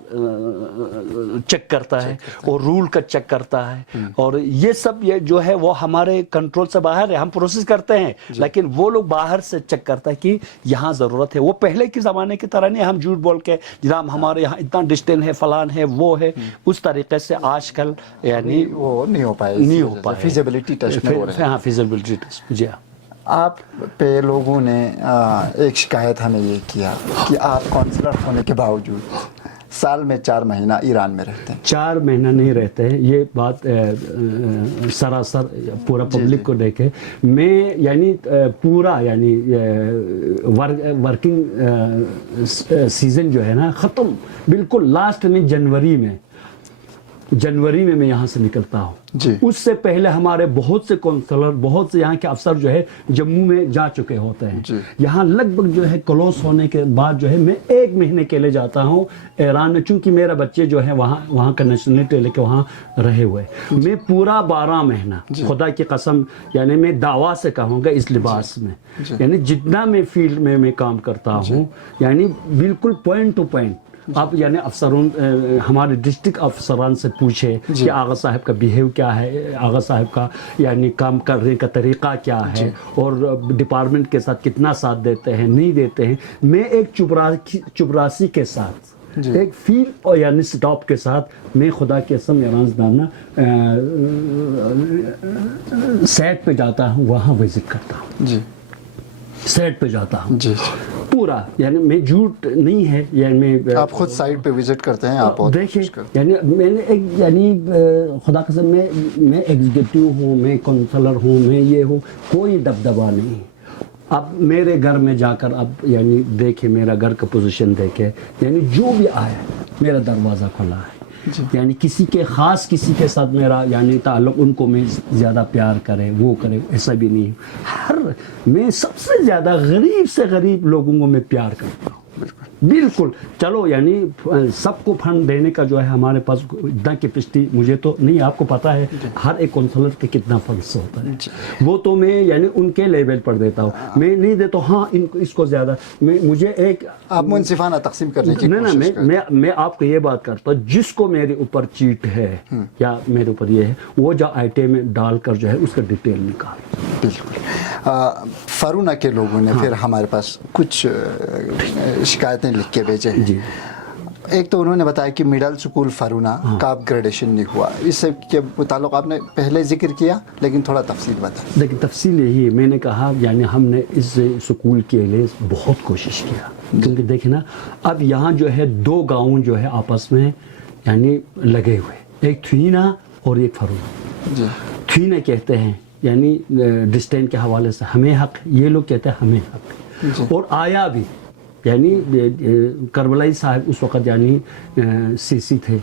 چیک کرتا ہے اور رول کا چیک کرتا ہے, اور یہ سب یہ جو ہے وہ ہمارے کنٹرول سے باہر ہے. ہم پروسیس کرتے ہیں لیکن وہ لوگ باہر سے چیک کرتا ہے کہ یہاں ضرورت ہے. وہ پہلے کے زمانے کی طرح نہیں ہم جھوٹ بول کے جناب ہمارے یہاں اتنا ڈسٹینس ہے فلان ہے وہ ہے, اس طریقے سے آج کل یعنی وہ نہیں ہو پائے. فیزیبلٹی ٹیسٹ میں ہاں فیزیبلٹی ٹیسٹ. جی آپ پہ لوگوں نے ایک شکایت ہمیں یہ کیا کہ آپ کونسلر ہونے کے باوجود سال میں 4 مہینہ ایران میں رہتے ہیں. 4 مہینہ نہیں رہتے ہیں, یہ بات سراسر پورا پبلک کو دیکھے. میں یعنی پورا یعنی ورکنگ سیزن جو ہے نا ختم بالکل لاسٹ میں جنوری میں یہاں سے نکلتا ہوں. اس سے پہلے ہمارے بہت سے کونسلر, بہت سے یہاں کے افسر جو ہے جموں میں جا چکے ہوتے ہیں. یہاں لگ بھگ جو ہے کلوز ہونے کے بعد جو ہے میں 1 مہینے کے لیے جاتا ہوں ایران میں, چونکہ میرا بچے جو ہے وہاں کا نیشنلٹی لے کے وہاں رہے ہوئے. میں پورا 12 مہینہ خدا کی قسم یعنی میں دعویٰ سے کہوں گا اس لباس میں, یعنی جتنا میں فیلڈ میں کام کرتا ہوں یعنی بالکل پوائنٹ ٹو پوائنٹ. آپ یعنی افسرون ہمارے ڈسٹرکٹ افسران سے پوچھے کہ آغا صاحب کا بیہیو کیا ہے, آغا صاحب کا یعنی کام کرنے کا طریقہ کیا ہے, اور ڈپارٹمنٹ کے ساتھ کتنا ساتھ دیتے ہیں نہیں دیتے ہیں. میں ایک چپراسی کے ساتھ ایک فیلڈ اور یعنی سٹاپ کے ساتھ میں خدا کے قسم ایرانزدانہ سیٹ پہ جاتا ہوں, وہاں وزٹ کرتا ہوں, سیٹ پہ جاتا ہوں پورا. یعنی میں جھوٹ نہیں ہے, یعنی میں آپ خود سائٹ پہ وزٹ کرتے ہیں. آپ دیکھیں یعنی میں نے ایک یعنی خدا قسم میں ایگزیکٹو ہوں, میں کونسلر ہوں, میں یہ ہوں, کوئی دبدبا نہیں. اب میرے گھر میں جا کر اب یعنی دیکھیں میرا گھر کا پوزیشن دیکھے, یعنی جو بھی آیا میرا دروازہ کھلا ہے. یعنی کسی کے ساتھ میرا یعنی تعلق ان کو میں زیادہ پیار کرے وہ کرے ایسا بھی نہیں. میں سب سے زیادہ غریب سے غریب لوگوں کو میں پیار کرتا ہوں. بالکل. چلو یعنی سب کو فنڈ دینے کا جو ہے ہمارے پاس اتنا کیپیسٹی مجھے تو نہیں, آپ کو پتا ہے ہر ایک کونسلر کے کتنا فنڈس ہوتا ہے, وہ تو میں یعنی ان کے لیول پر دیتا ہوں, میں نہیں دیتا ہوں. ہاں اس کو زیادہ مجھے ایک آپ منصفانہ تقسیم کرنے کی کوشش کریں. میں آپ کو یہ بات کرتا ہوں, جس کو میرے اوپر چیٹ ہے یا میرے اوپر یہ ہے وہ جو آئٹم میں ڈال کر جو ہے اس کا ڈیٹیل نکال. بالکل. فرونا کے لوگوں نے پھر ہمارے پاس کچھ شکایتیں لکھ کے بھیجے ہیں. ایک تو انہوں نے بتایا کہ مڈل اسکول فرونا کا اپ گریڈیشن نہیں ہوا. اس سے کے متعلق آپ نے پہلے ذکر کیا لیکن تھوڑا تفصیل بتائیں. لیکن تفصیل یہی میں نے کہا یعنی ہم نے اس اسکول کے لیے بہت کوشش کیا, کیونکہ دیکھیں نا اب یہاں جو ہے 2 گاؤں جو ہے آپس میں یعنی لگے ہوئے, ایک تھوینا اور ایک فرونا. تھوینا کہتے ہیں یعنی ڈسٹینس کے حوالے سے ہمیں حق, یہ لوگ کہتے ہیں ہمیں حق. اور آیا بھی یعنی کربلائی صاحب اس وقت یعنی سی تھے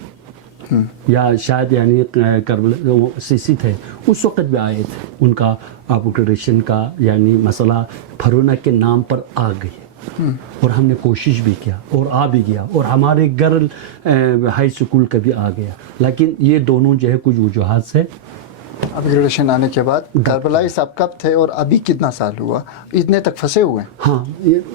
یا شاید یعنی کربلا سی تھے, اس وقت بھی آئے تھے. ان کا اپگریڈیشن کا یعنی مسئلہ فرونا کے نام پر آ گئی اور ہم نے کوشش بھی کیا اور آ بھی گیا, اور ہمارے گرل ہائی اسکول کا بھی آ گیا. لیکن یہ دونوں جو ہے کچھ وجوہات سے اپگریڈیشن آنے کے بعد کربلائی صاحب کب تھے اور ابھی کتنا سال ہوا, اتنے تک پھنسے ہوئے ہیں؟ ہاں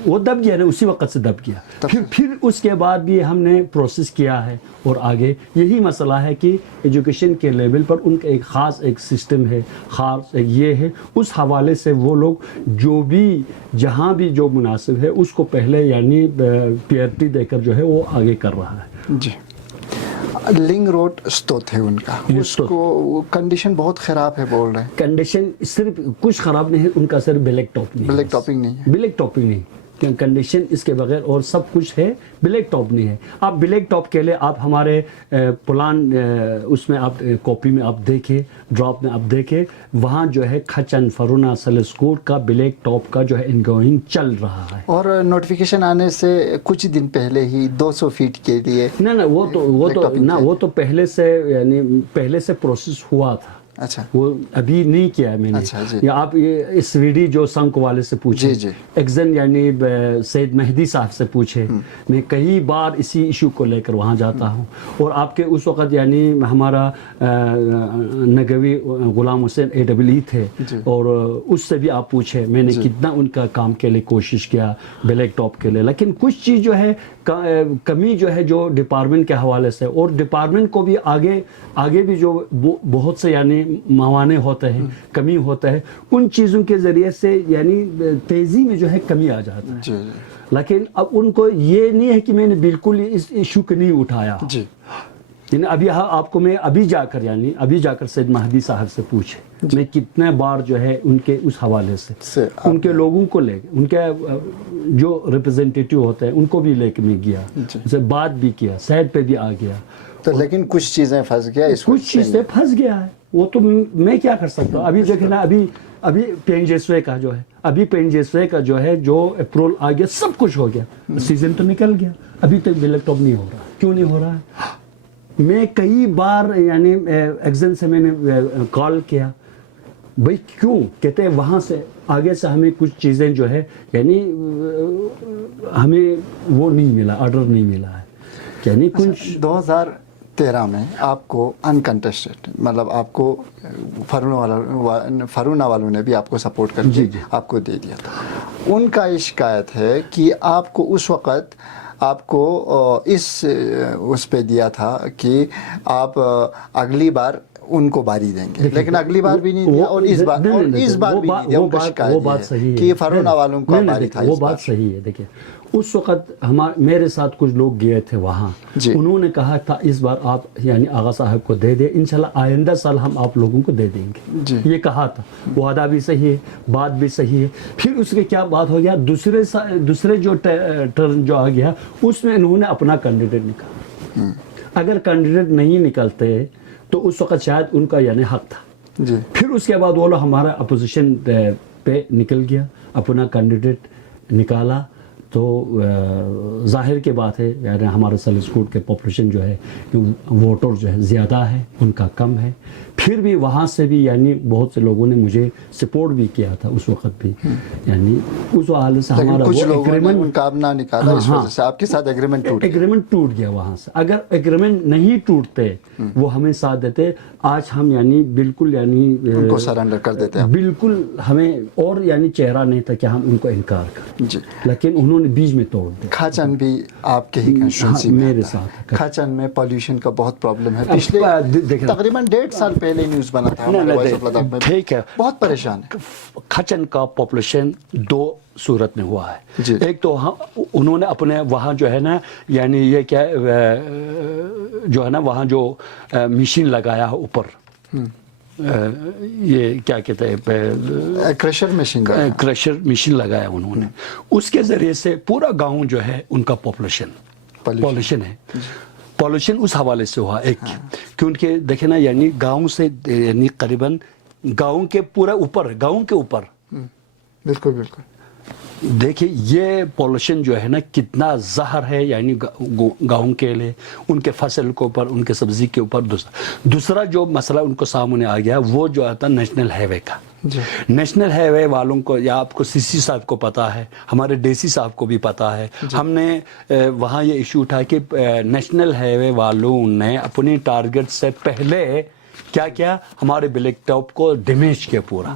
وہ دب گیا نا, اسی وقت سے دب گیا. پھر اس کے بعد بھی ہم نے پروسیس کیا ہے اور آگے یہی مسئلہ ہے کہ ایجوکیشن کے لیول پر ان کا ایک خاص ایک سسٹم ہے, خاص ایک یہ ہے. اس حوالے سے وہ لوگ جو بھی جہاں بھی جو مناسب ہے اس کو پہلے یعنی پیئرٹی دے کر جو ہے وہ آگے کر رہا ہے. جی. لنگ روڈ استوت ہے ان کا, اس کو کنڈیشن بہت خراب ہے بول رہے ہیں. کنڈیشن صرف کچھ خراب نہیں ہے ان کا, صرف بلیک ٹاپنگ نہیں, کنڈیشن اس کے بغیر اور سب کچھ ہے, بلیک ٹاپ نہیں ہے. آپ بلیک ٹاپ کے لیے آپ ہمارے پلان اس میں آپ کاپی میں آپ دیکھیں, ڈراپ میں آپ دیکھیں, وہاں جو ہے کھچن فرونا سلسکوٹ کا بلیک ٹاپ کا جو ہے انگوئنگ چل رہا ہے. اور نوٹیفیکیشن آنے سے کچھ دن پہلے ہی 200 فیٹ کے لیے وہ تو پہلے سے یعنی پہلے سے پروسیس ہوا تھا. اچھا, وہ ابھی نہیں کیا ہے میں نے. یا آپ یہ سویڈی جو سنک والے سے پوچھیں, ایگزن یعنی سید مہدی صاحب سے پوچھے. میں کئی بار اسی ایشو کو لے کر وہاں جاتا ہوں. اور آپ کے اس وقت یعنی ہمارا نگوی غلام حسین AEE تھے, اور اس سے بھی آپ پوچھے میں نے کتنا ان کا کام کے لیے کوشش کیا بلیک ٹاپ کے لیے. لیکن کچھ چیز جو ہے کمی جو ہے جو ڈپارٹمنٹ کے حوالے سے, اور ڈپارٹمنٹ کو بھی آگے بھی جو بہت سے یعنی موانع ہوتے ہیں, کمی ہوتا ہے, ان چیزوں کے ذریعے سے یعنی تیزی میں جو ہے کمی آ جاتا ہے. لیکن اب ان کو یہ نہیں ہے کہ میں نے بالکل اس ایشو کو نہیں اٹھایا. یعنی ابھی آپ کو میں ابھی جا کر سید مہدی صاحب سے پوچھے میں کتنے بار جو ہے ان کے اس حوالے سے ان کے لوگوں کو لے کے ان کے جو ریپرزینٹیٹیو ہوتے ہیں ان کو بھی لے کے میں گیا اسے بات بھی کیا سائڈ پہ بھی آ گیا تو لیکن کچھ چیزیں پھنس گیا کچھ چیزیں پھنس گیا ہے وہ تو میں کیا کر سکتا ہوں ابھی دیکھیں نا ابھی پینجیسوے کا جو ہے جو اپروول آ گیا سب کچھ ہو گیا سیزن تو نکل گیا ابھی تک بلیک ٹاپ نہیں ہو رہا کیوں نہیں ہو رہا ہے میں کئی بار یعنی ایگزن سے میں نے کال کیا بھائی کیوں کہتے ہیں وہاں سے آگے سے ہمیں کچھ چیزیں جو ہے یعنی ہمیں وہ نہیں ملا آرڈر نہیں ملا ہے یعنی کچھ 2013 میں آپ کو انکنٹسٹڈ مطلب آپ کو فرونا والوں نے بھی آپ کو سپورٹ کر کے آپ کو دے دیا تھا ان کا یہ شکایت ہے کہ آپ کو اس وقت آپ کو اس پہ دیا تھا کہ آپ اگلی بار ان کو باری دیں گے لیکن اگلی بار بھی نہیں دیا اور اس بار بھی نہیں دیا ان کا شکایت ہے کہ فرونا والوں کو باری تھا وہ بات صحیح ہے دیکھیں اس وقت میرے ساتھ کچھ لوگ گئے تھے وہاں انہوں نے کہا تھا اس بار آپ یعنی آغا صاحب کو دے دیں انشاءاللہ آئندہ سال ہم آپ لوگوں کو دے دیں گے یہ کہا تھا وعدہ بھی صحیح ہے بات بھی صحیح ہے پھر اس کے کیا بات ہو گیا دوسرے جو ٹرن جو آ گیا اس میں انہوں نے اپنا کینڈیڈیٹ نکالا اگر کینڈیڈیٹ نہیں نکلتے تو اس وقت شاید ان کا یعنی حق تھا پھر اس کے بعد وہ لوگ ہمارا اپوزیشن پہ نکل گیا اپنا کینڈیڈیٹ نکالا تو ظاہر کی بات ہے یعنی ہمارے سلسکوٹ کے پاپولیشن جو ہے ووٹر جو ہے زیادہ ہے ان کا کم ہے پھر بھی وہاں سے بھی یعنی بہت سے لوگوں نے مجھے سپورٹ بھی کیا تھا اس وقت بھی یعنی اس حوالے سے ہمارا کچھ لوگوں نے ان کا نہ نکالا اس وجہ سے آپ کے ساتھ ایگریمنٹ ٹوٹ گیا وہاں سے اگر ایگریمنٹ نہیں ٹوٹتے وہ ہمیں ساتھ دیتے آج ہم یعنی بالکل یعنی ان کو سرنڈر کر دیتے ہیں بالکل ہمیں اور یعنی چہرہ نہیں تھا کہ ہم ان کو انکار کریں لیکن انہوں نے بیچ میں توڑ دیا کھاچن بھی آپ کے ہی کنسٹیٹوئنسی میں میرے ساتھ کھاچن میں پولیوشن کا بہت پرابلم ہے پچھلے تقریباً 1.5 سال پہلے نیوز بنا تھا ٹھیک ہے بہت پریشان ہے کھچن کا پاپولیشن 2 صورت میں ہوا ہے ایک تو انہوں نے اپنے وہاں جو ہے نا یعنی یہ کیا جو ہے نا وہاں جو مشین لگایا ہے اوپر یہ کیا کہتے ہیں کریشر مشین لگایا انہوں نے اس کے ذریعے سے پورا گاؤں جو ہے ان کا پاپولیشن ہے پالیوشن اس حوالے سے ہوا ایک کیونکہ دیکھیں نا یعنی گاؤں سے یعنی قریباً گاؤں کے اوپر بالکل دیکھیں یہ پالیوشن جو ہے نا کتنا زہر ہے یعنی گاؤں کے لیے ان کے فصل کے اوپر ان کے سبزی کے اوپر دوسرا جو مسئلہ ان کو سامنے آ گیا وہ جو آتا نیشنل ہائی وے کا نیشنل ہائی وے والوں کو یا آپ کو سی سی صاحب کو پتا ہے ہمارے ڈی سی صاحب کو بھی پتا ہے ہم نے وہاں یہ ایشو اٹھا کہ نیشنل ہائی وے والوں نے اپنی ٹارگٹ سے پہلے کیا کیا ہمارے بلیک ٹاپ کو ڈیمیج کیا پورا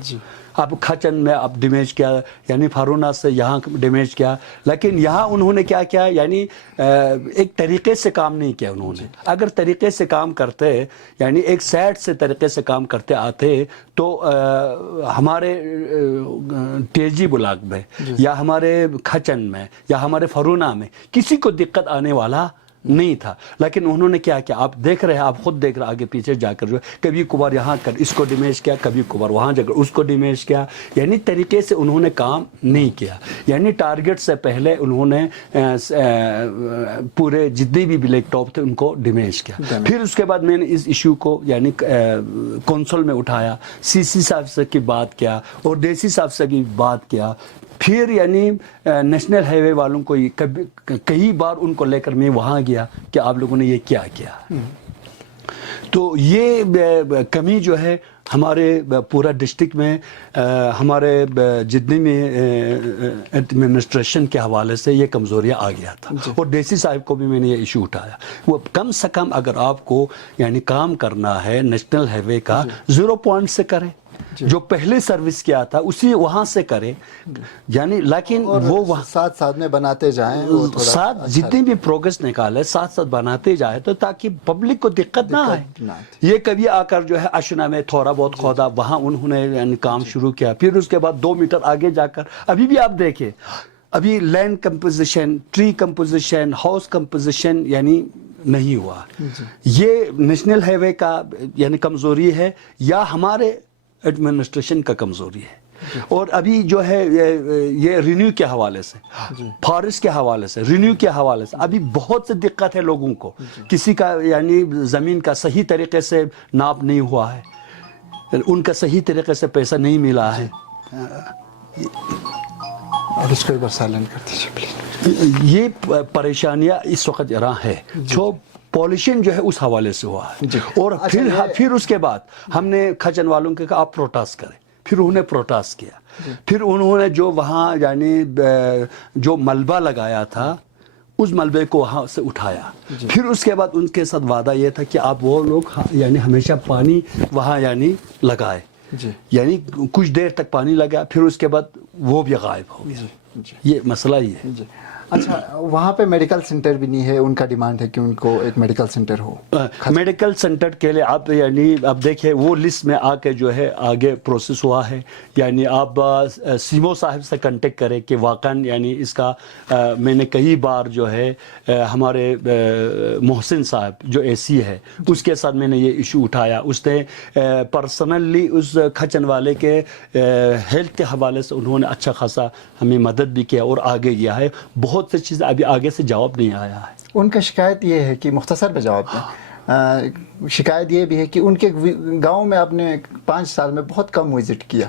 اب کھچن میں اب ڈیمیج کیا یعنی فارونا سے یہاں ڈیمیج کیا لیکن یہاں انہوں نے کیا کیا یعنی ایک طریقے سے کام نہیں کیا انہوں نے اگر طریقے سے کام کرتے یعنی ایک سیٹ سے طریقے سے کام کرتے آتے تو ہمارے ٹیجی بلاک میں یا ہمارے کھچن میں یا ہمارے فارونا میں کسی کو دقت آنے والا نہیں تھا لیکن انہوں نے کیا کیا آپ دیکھ رہے ہیں آپ خود دیکھ رہے آگے پیچھے جا کر جو کبھی کبھار یہاں کر اس کو ڈیمیج کیا کبھی کبھار وہاں جا کر اس کو ڈیمیج کیا یعنی طریقے سے انہوں نے کام نہیں کیا یعنی ٹارگٹ سے پہلے انہوں نے پورے جتنے بھی بلیک ٹاپ تھے ان کو ڈیمیج کیا پھر اس کے بعد میں نے اس ایشو کو یعنی کونسل میں اٹھایا سی سی صاحب سے کی بات کیا اور ڈی سی صاحب سے کی بات کیا پھر یعنی نیشنل ہائی وے والوں کو کئی بار ان کو لے کر میں وہاں گیا کہ آپ لوگوں نے یہ کیا کیا تو یہ کمی جو ہے ہمارے پورا ڈسٹرکٹ میں ہمارے جتنے میں ایڈمنسٹریشن کے حوالے سے یہ کمزوریاں آ گیا تھا اور ڈی سی صاحب کو بھی میں نے یہ ایشو اٹھایا وہ کم سے کم اگر آپ کو یعنی کام کرنا ہے نیشنل ہائی وے کا 0 پوائنٹ سے کریں جو پہلے سروس کیا تھا اسی وہاں سے کرے یعنی لیکن وہ ساتھ میں بناتے جائیں ساتھ جتنی بھی پروگریس نکالے ساتھ بناتے جائے تو تاکہ پبلک کو دقت نہ آئے یہ کبھی آ کر جو ہے اشنا میں تھوڑا بہت کھودا وہاں انہوں نے یعنی کام شروع کیا پھر اس کے بعد 2 میٹر آگے جا کر ابھی بھی آپ دیکھیں ابھی land composition, tree composition, house composition یعنی نہیں ہوا. یہ نیشنل ہائی وے کا یعنی کمزوری ہے یا ہمارے ایڈمنسٹریشن کا کمزوری ہے. اور ابھی جو ہے یہ رینیو کے حوالے سے, فارسٹ کے حوالے سے, رینیو کے حوالے سے ابھی بہت سے دقت ہے لوگوں کو. کسی کا یعنی زمین کا صحیح طریقے سے ناپ نہیں ہوا ہے, ان کا صحیح طریقے سے پیسہ نہیں ملا ہے. اور اس کو ایک بار سائلنٹ کر دیجیے پلیز. یہ پریشانیاں اس وقت یہاں ہے جو پالیشن جو ہے اس حوالے سے ہوا ہے. اور پھر اس کے بعد ہم نے کھچن والوں کے کہا آپ پروٹیسٹ کریں, پھر انہوں نے پروٹیسٹ کیا. پھر انہوں نے جو وہاں یعنی جو ملبہ لگایا تھا اس ملبے کو وہاں سے اٹھایا. پھر اس کے بعد ان کے ساتھ وعدہ یہ تھا کہ آپ وہ لوگ یعنی ہمیشہ پانی وہاں یعنی لگائے. یعنی کچھ دیر تک پانی لگا, پھر اس کے بعد وہ بھی غائب ہو گیا. یہ مسئلہ ہی ہے. اچھا, وہاں پہ میڈیکل سینٹر بھی نہیں ہے, ان کا ڈیمانڈ ہے کہ ان کو ایک میڈیکل سینٹر ہو. میڈیکل سینٹر کے لیے آپ یعنی اب دیکھیں وہ لسٹ میں آ کے جو ہے آگے پروسیس ہوا ہے. یعنی آپ سیمو صاحب سے کنٹیکٹ کریں کہ واقعاً یعنی اس کا میں نے کئی بار جو ہے ہمارے محسن صاحب جو اے سی ہے اس کے ساتھ میں نے یہ ایشو اٹھایا. اس نے پرسنلی اس کھچن والے کے ہیلتھ کے حوالے سے انہوں نے اچھا خاصا ہمیں مدد بھی کیا اور آگے گیا ہے. بہت سی چیزیں ابھی آگے سے جواب نہیں آیا ہے. ان کا شکایت یہ ہے کہ مختصر پہ جواب دیں, شکایت یہ بھی ہے کہ ان کے گاؤں میں آپ نے 5 سال میں بہت کم وزٹ کیا.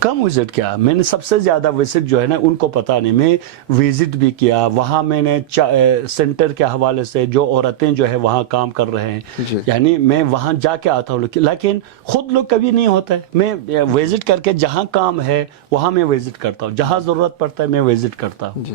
کم وزٹ کیا؟ میں نے سب سے زیادہ وزٹ جو ہے نا ان کو پتہ نہیں, میں وزٹ بھی کیا. وہاں میں نے سینٹر کے حوالے سے جو عورتیں جو ہے وہاں کام کر رہے ہیں یعنی میں وہاں جا کے آتا ہوں, لیکن خود لوگ کبھی نہیں ہوتا ہے. میں وزٹ کر کے جہاں کام ہے وہاں میں وزٹ کرتا ہوں, جہاں ضرورت پڑتا ہے میں وزٹ کرتا ہوں.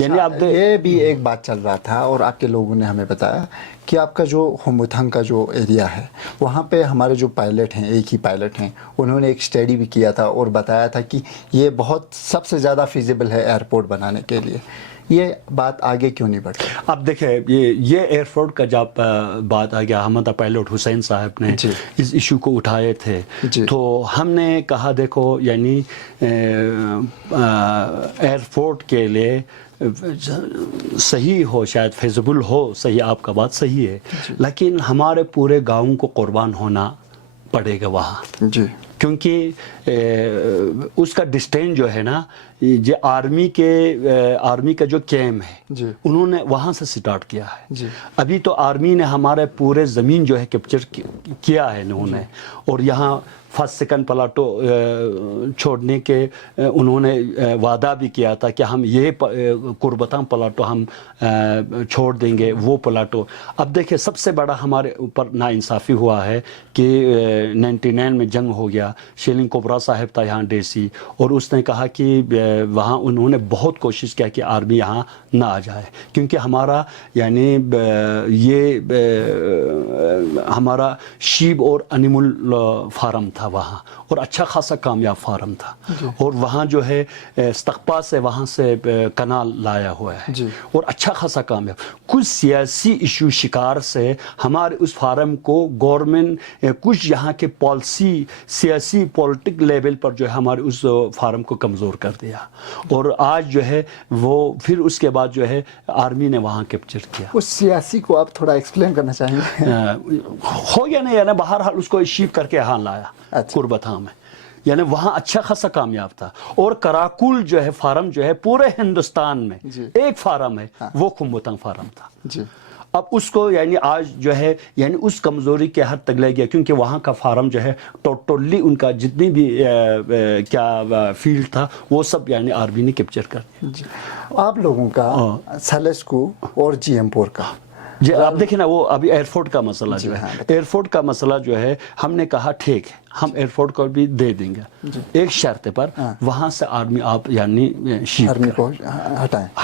یعنی یہ بھی ایک بات چل رہا تھا اور آپ کے لوگوں نے ہمیں بتایا کہ آپ کا جو ہوموتھنگ کا جو ایریا ہے وہاں پہ ہمارے جو پائلٹ ہیں, ایک ہی پائلٹ ہیں, انہوں نے ایک اسٹڈی بھی کیا تھا اور بتایا تھا کہ یہ بہت سب سے زیادہ فیزیبل ہے ایئرپورٹ بنانے کے لیے. یہ بات آگے کیوں نہیں بڑھتی؟ اب دیکھیں یہ ایئرپورٹ کا جب بات آ گیا, ہمارا پائلٹ حسین صاحب نے اس ایشو کو اٹھائے تھے تو ہم نے کہا دیکھو یعنی ایئرپورٹ کے لیے صحیح ہو, شاید فیزیبل ہو, صحیح آپ کا بات صحیح ہے, لیکن ہمارے پورے گاؤں کو قربان ہونا پڑے گا وہاں. کیونکہ اس کا ڈسٹینس جو ہے نا یہ آرمی کا جو کیمپ ہے انہوں نے وہاں سے سٹارٹ کیا ہے. ابھی تو آرمی نے ہمارے پورے زمین جو ہے کیپچر کیا ہے انہوں نے, اور یہاں فرسٹ سیکنڈ پلاٹو چھوڑنے کے انہوں نے وعدہ بھی کیا تھا کہ ہم یہ قربتاں پلاٹو ہم چھوڑ دیں گے, وہ پلاٹو. اب دیکھیں سب سے بڑا ہمارے اوپر ناانصافی ہوا ہے کہ 99 میں جنگ ہو گیا. شیلنگ کوبرا صاحب تھا یہاں ڈی سی, اور اس نے کہا کہ وہاں انہوں نے بہت کوشش کیا کہ آرمی یہاں نہ آ جائے, کیونکہ ہمارا یعنی یہ ہمارا شیب اور انیمل فارم تھا وہاں, اور اچھا خاصا کامیاب فارم تھا. اور وہاں جو ہے استقبا سے وہاں سے کنال لایا ہوا ہے اور اچھا خاصا کامیاب. کچھ سیاسی ایشو شکار سے ہمارے اس فارم کو گورنمنٹ کچھ یہاں کے پالیسی سیاسی پولیٹک لیول پر جو ہے ہمارے اس فارم کو کمزور کر دیا, اور آج جو ہے وہ پھر اس کے بعد جو ہے آرمی نے وہاں کیپچر کیا. اس سیاسی کو آپ تھوڑا ایکسپلین کرنا چاہیں گے؟ ہو گیا نہیں, یعنی بہرحال اس کو اشیو کر کے یہاں لایا قربتاں میں, یعنی وہاں اچھا خاصا کامیاب تھا. اور کراکول جو ہے فارم جو ہے پورے ہندوستان میں ایک فارم ہے, وہ کھمبوتنگ فارم تھا. اب اس کو یعنی آج جو ہے یعنی اس کمزوری کے حد تک لے گیا, کیونکہ وہاں کا فارم جو ہے ٹوٹلی ان کا جتنی بھی کیا فیلڈ تھا وہ سب یعنی آرمی نے کیپچر کر دیا. آپ لوگوں کا سیلسکو اور جی ایم پور کا آپ دیکھیں نا, وہ ابھی ایئرپورٹ کا مسئلہ جو ہے, ایئرپورٹ کا مسئلہ جو ہے ہم نے کہا ٹھیک ہے ہم ایئرپورٹ کو بھی دے دیں گے, ایک شرط پر وہاں سے آرمی آپ یعنی آرمی کو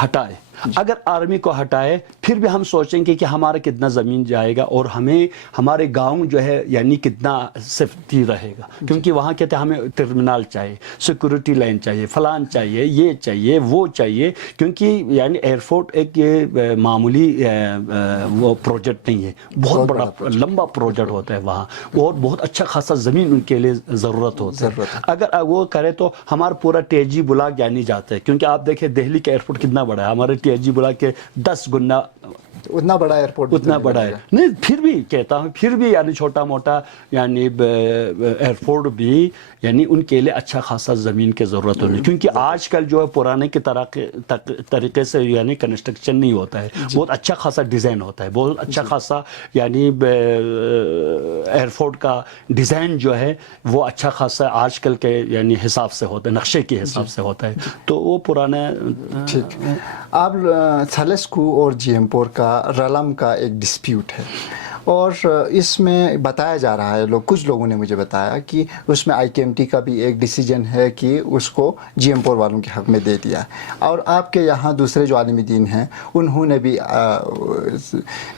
ہٹائے. اگر آرمی کو ہٹائے پھر بھی ہم سوچیں گے کہ ہمارا کتنا زمین جائے گا اور ہمیں ہمارے گاؤں جو ہے یعنی کتنا سیفٹی رہے گا, کیونکہ وہاں کہتے ہیں ہمیں ٹرمینل چاہیے, سیکورٹی لائن چاہیے, فلان چاہیے, یہ چاہیے, وہ چاہیے, کیونکہ یعنی ایئرپورٹ ایک یہ معمولی وہ پروجیکٹ نہیں ہے, بہت بڑا لمبا پروجیکٹ ہوتا ہے وہاں, اور بہت اچھا خاصا زمین ان کے لیے ضرورت ہوتی ہے. اگر وہ کرے تو ہمارا پورا ٹی ایچ جی بلاک یعنی جاتا ہے, کیونکہ آپ دیکھیں دہلی کا ایئرپورٹ کتنا بڑا ہے, ہمارے ٹی ایچ جی بلاک کے 10 گنا اتنا بڑا ایئرپورٹ, اتنا بڑا ہے. نہیں پھر بھی کہتا ہوں, پھر بھی یعنی چھوٹا موٹا یعنی ایئرپورٹ بھی یعنی ان کے لیے اچھا خاصا زمین کی ضرورت ہوتی ہے, کیونکہ آج کل جو ہے پرانے کے طریقے سے یعنی کنسٹرکشن نہیں ہوتا ہے, بہت اچھا خاصا ڈیزائن ہوتا ہے, بہت اچھا خاصا یعنی ایئرپورٹ کا ڈیزائن جو ہے وہ اچھا خاصا آج کل کے یعنی حساب سے ہوتا ہے, نقشے کے حساب سے ہوتا ہے, تو وہ پرانا. ٹھیک, آپ تھلسکو اور جی ایم پور کا رلم کا ایک ڈسپیوٹ ہے, اور اس میں بتایا جا رہا ہے, کچھ لوگوں نے مجھے بتایا کہ اس میں آئی کے ایم ٹی کا بھی ایک ڈیسیجن ہے کہ اس کو جی ایم پور والوں کے حق میں دے دیا, اور آپ کے یہاں دوسرے جو عالم دین ہیں انہوں نے بھی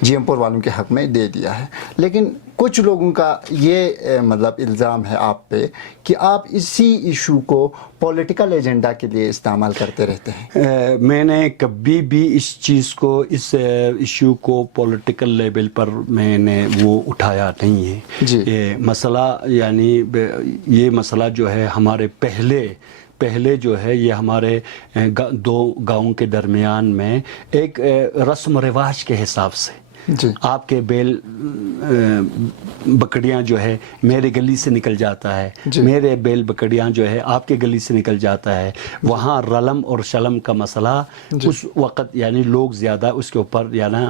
جی ایم پور والوں کے حق میں دے دیا ہے. لیکن کچھ لوگوں کا یہ مطلب الزام ہے آپ پہ کہ آپ اسی ایشو کو پولیٹیکل ایجنڈا کے لیے استعمال کرتے رہتے ہیں. میں نے کبھی بھی اس چیز کو, اس ایشو کو پولیٹیکل لیول پر میں نے وہ اٹھایا نہیں ہے. یہ مسئلہ یعنی یہ مسئلہ جو ہے ہمارے پہلے جو ہے یہ ہمارے دو گاؤں کے درمیان میں ایک رسم و رواج کے حساب سے, آپ کے بیل بکڑیاں جو ہے میرے گلی سے نکل جاتا ہے, میرے بیل بکڑیاں جو ہے آپ کے گلی سے نکل جاتا ہے, وہاں رلم اور شلم کا مسئلہ اس وقت یعنی لوگ زیادہ اس کے اوپر یعنی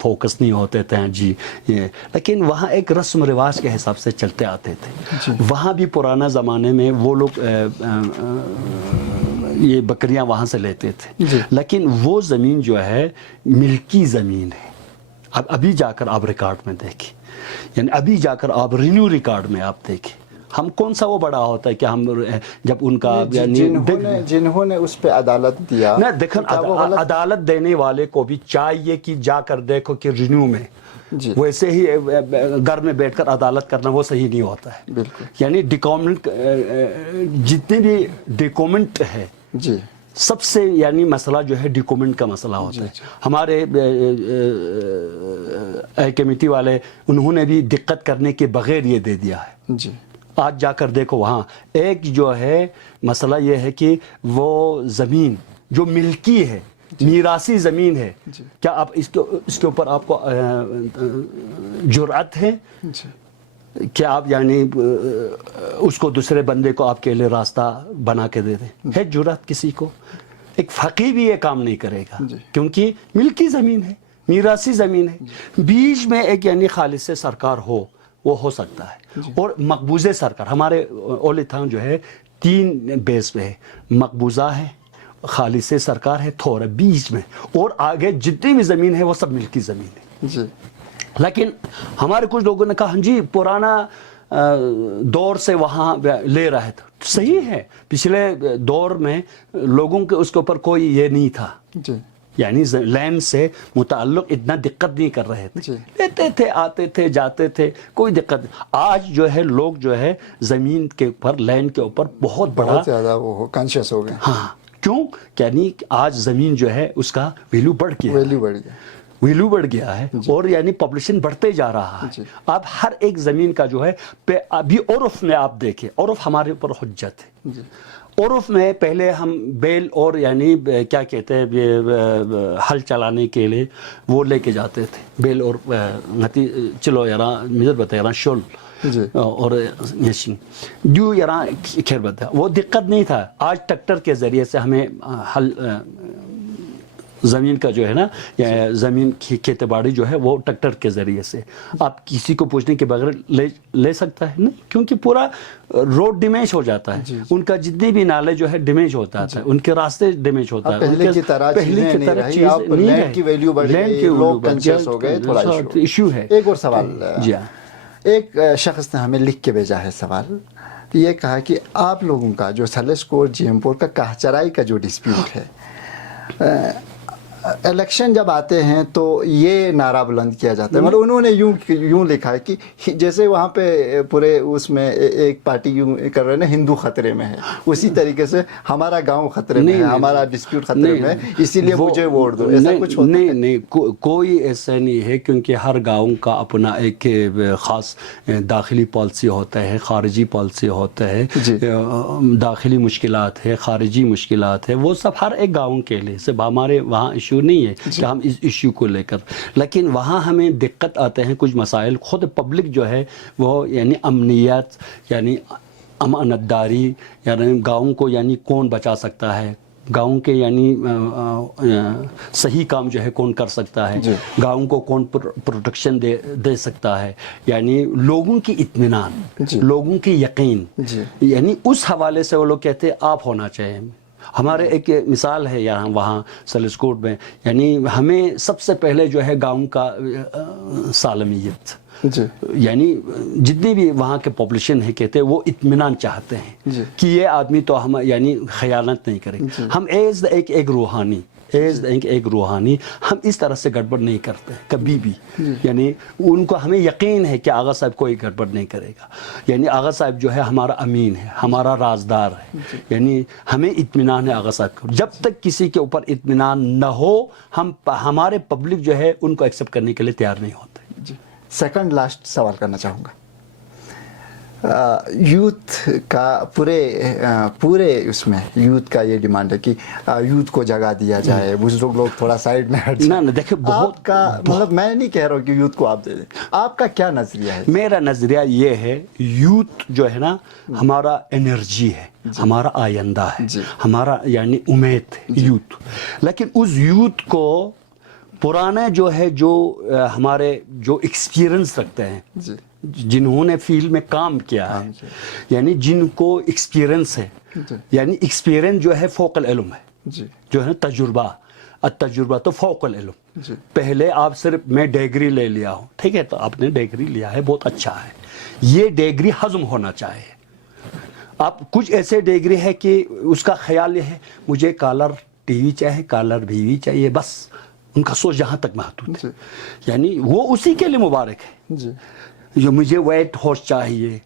فوکس نہیں ہوتے تھے جی, لیکن وہاں ایک رسم و رواج کے حساب سے چلتے آتے تھے. وہاں بھی پرانا زمانے میں وہ لوگ یہ بکریاں وہاں سے لیتے تھے, لیکن وہ زمین جو ہے ملکی زمین ہے. ابھی جا کر آپ ریکارڈ میں دیکھیں, یعنی ابھی جا کر آپ رینیو ریکارڈ میں آپ دیکھیں, ہم کون سا وہ بڑا ہوتا ہے کہ ہم جب ان کا جنہوں نے اس پہ عدالت دیا نہ دیکھیں, عدالت دینے والے کو بھی چاہیے کہ جا کر دیکھو کہ رینیو میں ویسے ہی گھر میں بیٹھ کر عدالت کرنا وہ صحیح نہیں ہوتا ہے. بالکل, یعنی ڈیکومنٹ جتنے بھی ڈیکومنٹ ہے سب سے یعنی مسئلہ جو ہے ڈیکومنٹ کا مسئلہ ہوتا ہے. ہمارے کمیٹی والے انہوں نے بھی دقت کرنے کے بغیر یہ دے دیا ہے. آج جا کر دیکھو وہاں ایک جو ہے مسئلہ یہ ہے کہ وہ زمین جو ملکی ہے, میراثی زمین ہے, کیا آپ اس کے اوپر آپ کو جرأت ہے کہ آپ یعنی اس کو دوسرے بندے کو آپ کے لیے راستہ بنا کے دے دیں؟ ہے جرأت کسی کو؟ ایک فقیہ بھی یہ کام نہیں کرے گا, کیونکہ ملکی زمین ہے, میراثی زمین ہے. بیچ میں ایک یعنی خالص سرکار ہو, وہ ہو سکتا ہے, اور مقبوض سرکار. ہمارے اولیتھان جو ہے 3 بیس پہ ہے, مقبوضہ ہے, خالص سرکار ہے تھوڑا بیچ میں, اور آگے جتنی بھی زمین ہے وہ سب ملکی زمین ہے. لیکن ہمارے کچھ لوگوں نے کہا جی پرانا دور سے وہاں لے رہے تھے. صحیح ہے, پچھلے دور میں لوگوں کے اس کے اوپر کوئی یہ نہیں تھا, یعنی لینڈ سے متعلق اتنا دقت نہیں کر رہے تھے, لیتے تھے, آتے تھے, جاتے تھے, کوئی دقت. آج جو ہے لوگ جو ہے زمین کے اوپر, لینڈ کے اوپر بہت بڑا زیادہ وہ کانشیس ہو گئے. ہاں, کیوں؟ یعنی آج زمین جو ہے اس کا ویلیو بڑھ گیا ہے, اور یعنی پاپولیشن بڑھتے جا رہا ہے. آپ ہر ایک زمین کا جو ہے ابھی عرف میں آپ دیکھیں, عرف ہمارے اوپر حجت ہے. عرف میں پہلے ہم بیل اور یعنی کیا کہتے ہیں ہل چلانے کے لیے وہ لے کے جاتے تھے, بیل اور چلو یار مجھے بتا شول اور جو یار خیر بتا, وہ دقت نہیں تھا. آج ٹریکٹر کے ذریعے سے ہمیں ہل زمین کا جو ہے نا زمین کھیتی باڑی جو ہے وہ ٹریکٹر کے ذریعے سے آپ کسی کو پوچھنے کے بغیر لے سکتا ہے نا, کیونکہ پورا روڈ ڈیمیج ہو جاتا ہے, ان کا جتنی بھی نالے جو ہے ڈیمیج ہوتا ہے, ان کے راستے ڈیمیج ہوتا ہے. پہلے کی طرح چیز لینڈ کی ویلیو بڑھ گئی, لوگ کانشیس ہو گئے, تھوڑا ایشو ہے. ایک اور سوال, ایک شخص نے ہمیں لکھ کے بھیجا ہے سوال, یہ کہا کہ آپ لوگوں کا جو تھلسکو اور جی ایم پور کا کاہچرائی کا جو ڈسپیوٹ ہے, الیکشن جب آتے ہیں تو یہ نعرہ بلند کیا جاتا ہے, مطلب انہوں نے یوں لکھا ہے کہ جیسے وہاں پہ پورے اس میں ایک پارٹی یوں کر رہے ہیں نا, ہندو خطرے میں ہے, اسی طریقے سے ہمارا گاؤں خطرے میں ہے, ہمارا ڈسپیوٹ خطرے میں ہے, اسی لیے مجھے ووٹ دو, ایسا کچھ ہوتا ہے؟ نہیں, کوئی ایسا نہیں ہے, کیونکہ ہر گاؤں کا اپنا ایک خاص داخلی پالیسی ہوتا ہے, خارجی پالیسی ہوتا ہے, داخلی مشکلات ہے, خارجی مشکلات ہے, وہ سب ہر ایک گاؤں کے لیے. صرف ہمارے وہاں ایشو نہیں ہے کہ ہم اس ایشو کو لے کر, لیکن وہاں ہمیں دقت آتے ہیں کچھ مسائل. خود پبلک جو ہے وہ یعنی امنیت, یعنی امانت داری, یعنی گاؤں کو یعنی کون بچا سکتا ہے, گاؤں کے یعنی صحیح کام جو ہے کون کر سکتا ہے, گاؤں کو کون پروٹیکشن دے سکتا ہے, یعنی لوگوں کی اطمینان, لوگوں کی یقین, یعنی اس حوالے سے وہ لوگ کہتے ہیں آپ ہونا چاہیے. ہمارے ایک مثال ہے یہاں وہاں سلسکوٹ میں, یعنی ہمیں سب سے پہلے جو ہے گاؤں کا سالمیت, یعنی جتنی بھی وہاں کے پاپولیشن ہے کہتے ہیں وہ اطمینان چاہتے ہیں کہ یہ آدمی تو ہم یعنی خیانت نہیں کریں. ہم ایز ایک روحانی, ایک روحانی ہم اس طرح سے گڑبڑ نہیں کرتے کبھی بھی, یعنی ان کو ہمیں یقین ہے کہ آغا صاحب کوئی گڑبڑ نہیں کرے گا, یعنی آغا صاحب جو ہے ہمارا امین ہے, ہمارا رازدار ہے, یعنی ہمیں اطمینان ہے آغا صاحب کو. جب تک کسی کے اوپر اطمینان نہ ہو ہمارے پبلک جو ہے ان کو ایکسیپٹ کرنے کے لیے تیار نہیں ہوتے. سیکنڈ لاسٹ سوال کرنا چاہوں گا, یوتھ کا پورے اس میں یوتھ کا یہ ڈیمانڈ ہے کہ یوتھ کو جگہ دیا جائے, بزرگ لوگ تھوڑا سائڈ میں ہٹ جائیں. دیکھیں آپ کا مطلب, میں نہیں کہہ رہا ہوں کہ یوتھ کو آپ دے دیں, آپ کا کیا نظریہ ہے؟ میرا نظریہ یہ ہے, یوتھ جو ہے نا ہمارا انرجی ہے, ہمارا آئندہ ہے, ہمارا یعنی امید ہے یوتھ. لیکن اس یوتھ کو پرانا جو ہے, جو ہمارے جو ایکسپیرئنس رکھتے ہیں, جنہوں نے فیلڈ میں کام کیا ہے, یعنی جن کو ایکسپیرئنس ہے, یعنی ایکسپیرئنس جو ہے فوق العلم ہے, جو ہے تجربہ, التجربہ تو فوق العلم. پہلے آپ صرف میں ڈگری لے لیا ہوں, ٹھیک ہے, تو آپ نے ڈگری لیا ہے, بہت اچھا ہے, یہ ڈگری ہضم ہونا چاہیے. آپ کچھ ایسے ڈگری ہے کہ اس کا خیال یہ ہے مجھے کالر ٹی وی چاہیے, کالر بیوی چاہیے, بس ان کا سوچ جہاں تک محدود ہے, یعنی وہ اسی کے لیے مبارک ہے. جو مجھے وائٹ ہارس چاہیے,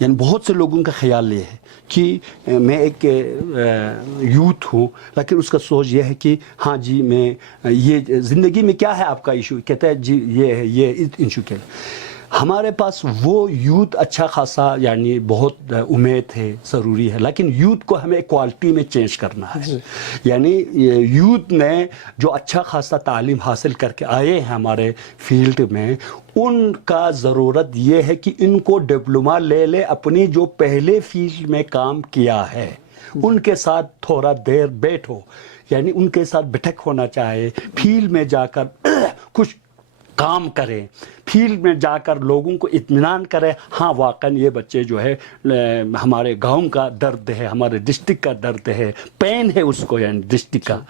یعنی بہت سے لوگوں کا خیال یہ ہے کہ میں ایک یوتھ ہوں, لیکن اس کا سوچ یہ ہے کہ ہاں جی میں یہ زندگی میں کیا ہے آپ کا ایشو, کہتا ہے جی یہ ہے, یہ ایشو کے لیے. ہمارے پاس وہ یوتھ اچھا خاصا یعنی بہت امید ہے, ضروری ہے, لیکن یوتھ کو ہمیں کوالٹی میں چینج کرنا ہے. یعنی یوتھ نے جو اچھا خاصا تعلیم حاصل کر کے آئے ہیں ہمارے فیلڈ میں, ان کا ضرورت یہ ہے کہ ان کو ڈپلوما لے لے, اپنی جو پہلے فیلڈ میں کام کیا ہے ان کے ساتھ تھوڑا دیر بیٹھو, یعنی ان کے ساتھ بیٹھک ہونا چاہیے, فیلڈ میں جا کر کچھ کام کریں, فیلڈ میں جا کر لوگوں کو اطمینان کرے, ہاں واقعاً یہ بچے جو ہے ہمارے گاؤں کا درد ہے, ہمارے ڈسٹرکٹ کا درد ہے, پین ہے اس کو, یعنی ڈسٹرکٹ کا,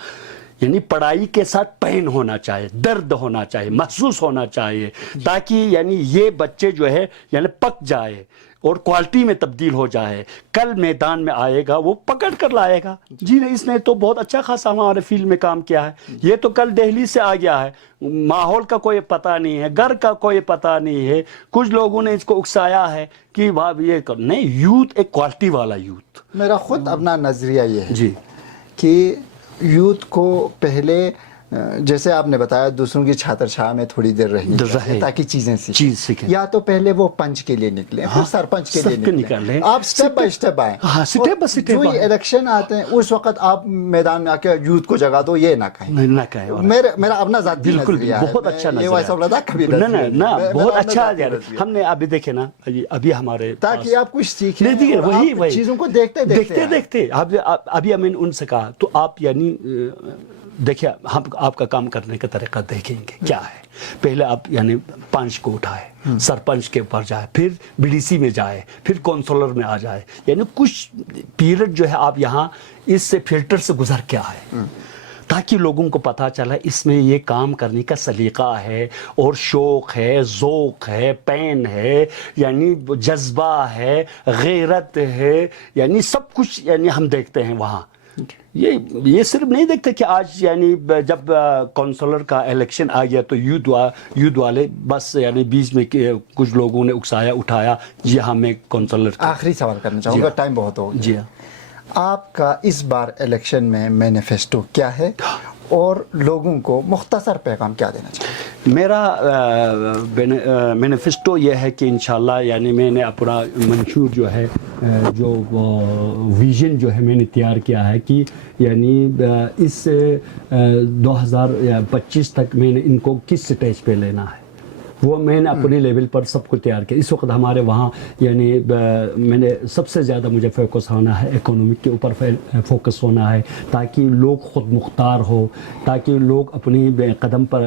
یعنی پڑھائی کے ساتھ پین ہونا چاہیے, درد ہونا چاہیے, محسوس ہونا چاہیے, تاکہ یعنی یہ بچے جو ہے یعنی پک جائے اور کوالٹی میں تبدیل ہو جائے. کل میدان میں آئے گا وہ پکڑ کر لائے گا, جی اس نے تو بہت اچھا خاصا ہمارے فیلڈ میں کام کیا ہے, یہ تو کل دہلی سے آ گیا ہے, ماحول کا کوئی پتہ نہیں ہے, گھر کا کوئی پتہ نہیں ہے, کچھ لوگوں نے اس کو اکسایا ہے کہ یہ نہیں. یوتھ ایک کوالٹی والا یوتھ. میرا خود اپنا نظریہ یہ ہے جی کہ یوتھ کو پہلے جیسے آپ نے بتایا دوسروں کی چھاتر چھایا میں تھوڑی دیر رہنی چاہیے تاکہ چیزیں سیکھیں, یا تو پہلے وہ پنچ کے لیے نکلیں, پھر سرپنچ کے لیے نکلیں, آپ سٹیپ بائی سٹیپ آئیں. جو الیکشن آتے ہیں اس وقت آپ میدان میں آ کے یوتھ کو جگہ دو, یہ نہ کہیں. میرا اپنا ذاتی نظریہ ہے, بہت اچھا یہ وائس آف لداخ کبھی بہت اچھا. ہم نے ابھی دیکھے نا, ابھی ہمارے تاکہ آپ کچھ سیکھیں, وہی چیزوں کو دیکھتے ابھی ہم نے ان سے کہا تو آپ یعنی دیکھیں ہم آپ کا کام کرنے کا طریقہ دیکھیں گے کیا ہے. پہلے آپ یعنی پنچ کو اٹھائے, سرپنچ کے اوپر جائے, پھر بی ڈی سی میں جائے, پھر کونسلر میں آ جائے, یعنی کچھ پیریڈ جو ہے آپ یہاں اس سے فلٹر سے گزر کے آئے, تاکہ لوگوں کو پتہ چلا اس میں یہ کام کرنے کا سلیقہ ہے, اور شوق ہے, ذوق ہے, پین ہے, یعنی جذبہ ہے, غیرت ہے, یعنی سب کچھ یعنی ہم دیکھتے ہیں وہاں. یہ صرف نہیں دیکھتے کہ آج یعنی جب کونسلر کا الیکشن آ گیا تو یوتھ والے بس یعنی بیچ میں کچھ لوگوں نے اکسایا اٹھایا جی ہاں میں کونسلر. آخری سوال کرنا چاہوں گا, ٹائم بہت ہو گیا. جی ہاں, آپ کا اس بار الیکشن میں مینیفیسٹو کیا ہے اور لوگوں کو مختصر پیغام کیا دینا چاہیے؟ میرا مینیفیسٹو یہ ہے کہ انشاءاللہ یعنی میں نے اپنا منشور جو ہے جو ویژن جو ہے میں نے تیار کیا ہے کہ یعنی اس 2025 تک میں نے ان کو کس سٹیج پہ لینا ہے وہ میں نے اپنے لیول پر سب کو تیار کیا. اس وقت ہمارے وہاں یعنی میں نے سب سے زیادہ مجھے فوکس ہونا ہے اکنامک کے اوپر فوکس ہونا ہے تاکہ لوگ خود مختار ہو, تاکہ لوگ اپنی قدم پر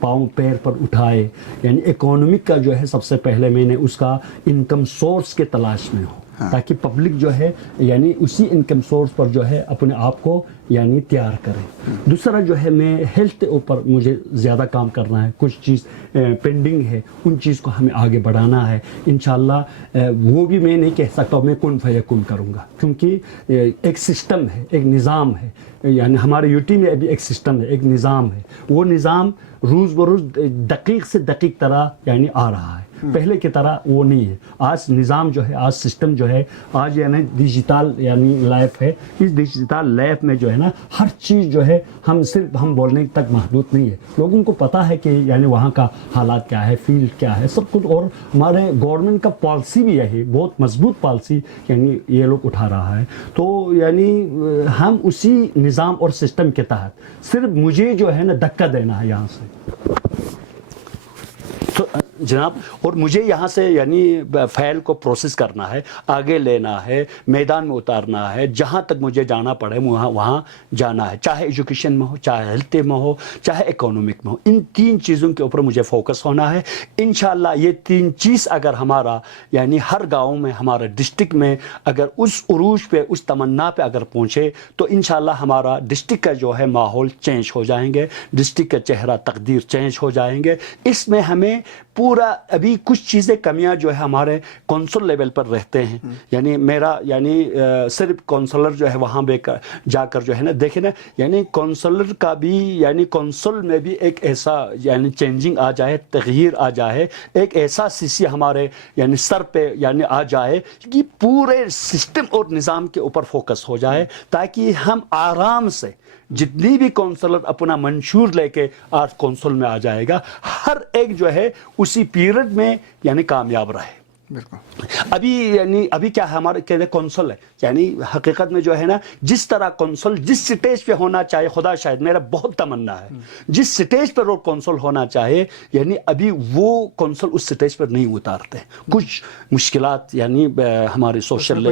پاؤں پیر پر اٹھائے. یعنی اکنامک کا جو ہے سب سے پہلے میں نے اس کا انکم سورس کے تلاش میں ہو تاکہ پبلک جو ہے یعنی اسی انکم سورس پر جو ہے اپنے آپ کو یعنی تیار کرے. دوسرا جو ہے میں ہیلتھ کے اوپر مجھے زیادہ کام کرنا ہے, کچھ چیز پینڈنگ ہے ان چیز کو ہمیں آگے بڑھانا ہے انشاءاللہ. وہ بھی میں نہیں کہہ سکتا میں کن فیکن کروں گا کیونکہ ایک سسٹم ہے, ایک نظام ہے. یعنی ہمارے یوٹی میں ابھی ایک سسٹم ہے, ایک نظام ہے. وہ نظام روز بروز دقیق سے دقیق طرح یعنی آ رہا ہے, پہلے کی طرح وہ نہیں ہے. آج نظام جو ہے, آج سسٹم جو ہے, آج یعنی ڈیجیٹل یعنی لائف ہے. اس ڈیجیٹل لائف میں جو ہے نا ہر چیز جو ہے ہم بولنے تک محدود نہیں ہے. لوگوں کو پتہ ہے کہ یعنی وہاں کا حالات کیا ہے, فیلڈ کیا ہے, سب کچھ. اور ہمارے گورنمنٹ کا پالیسی بھی یہی بہت مضبوط پالیسی یعنی یہ لوگ اٹھا رہا ہے. تو یعنی ہم اسی نظام اور سسٹم کے تحت صرف مجھے جو ہے نا دھکا دینا ہے یہاں سے جناب, اور مجھے یہاں سے یعنی فائل کو پروسیس کرنا ہے, آگے لینا ہے, میدان میں اتارنا ہے. جہاں تک مجھے جانا پڑے وہاں جانا ہے, چاہے ایجوکیشن میں ہو, چاہے ہیلتھ میں ہو, چاہے اکنامک میں ہو. ان تین چیزوں کے اوپر مجھے فوکس ہونا ہے. انشاءاللہ یہ تین چیز اگر ہمارا یعنی ہر گاؤں میں, ہمارا ڈسٹرکٹ میں اگر اس عروج پہ, اس تمنا پہ اگر پہنچے تو انشاءاللہ ہمارا ڈسٹرکٹ کا جو ہے ماحول چینج ہو جائیں گے, ڈسٹرکٹ کا چہرہ تقدیر چینج ہو جائیں گے. اس میں ہمیں پورا ابھی کچھ چیزیں کمیاں جو ہے ہمارے کونسل لیول پر رہتے ہیں. یعنی میرا یعنی صرف کونسلر جو ہے وہاں بے جا کر جو ہے نا دیکھیں نا یعنی کونسلر کا بھی یعنی کونسل میں بھی ایک ایسا یعنی چینجنگ آ جائے, تغییر آ جائے, ایک ایسا سیسی ہمارے یعنی سر پہ یعنی آ جائے کہ پورے سسٹم اور نظام کے اوپر فوکس ہو جائے تاکہ ہم آرام سے جتنی بھی کونسلر اپنا منشور لے کے آج کونسل میں آ جائے گا, ہر ایک جو ہے اسی پیریڈ میں یعنی کامیاب رہے. بالکل. ابھی کیا ہے ہمارے کہتے ہیں کونسل ہے یعنی حقیقت میں جو ہے نا جس طرح کونسل جس سٹیج پہ ہونا چاہیے, خدا شاید میرا بہت تمنا ہے جس سٹیج پر وہ کونسل ہونا چاہیے یعنی ابھی وہ کونسل اس سٹیج پر نہیں اتارتے. کچھ مشکلات یعنی ہمارے سوشل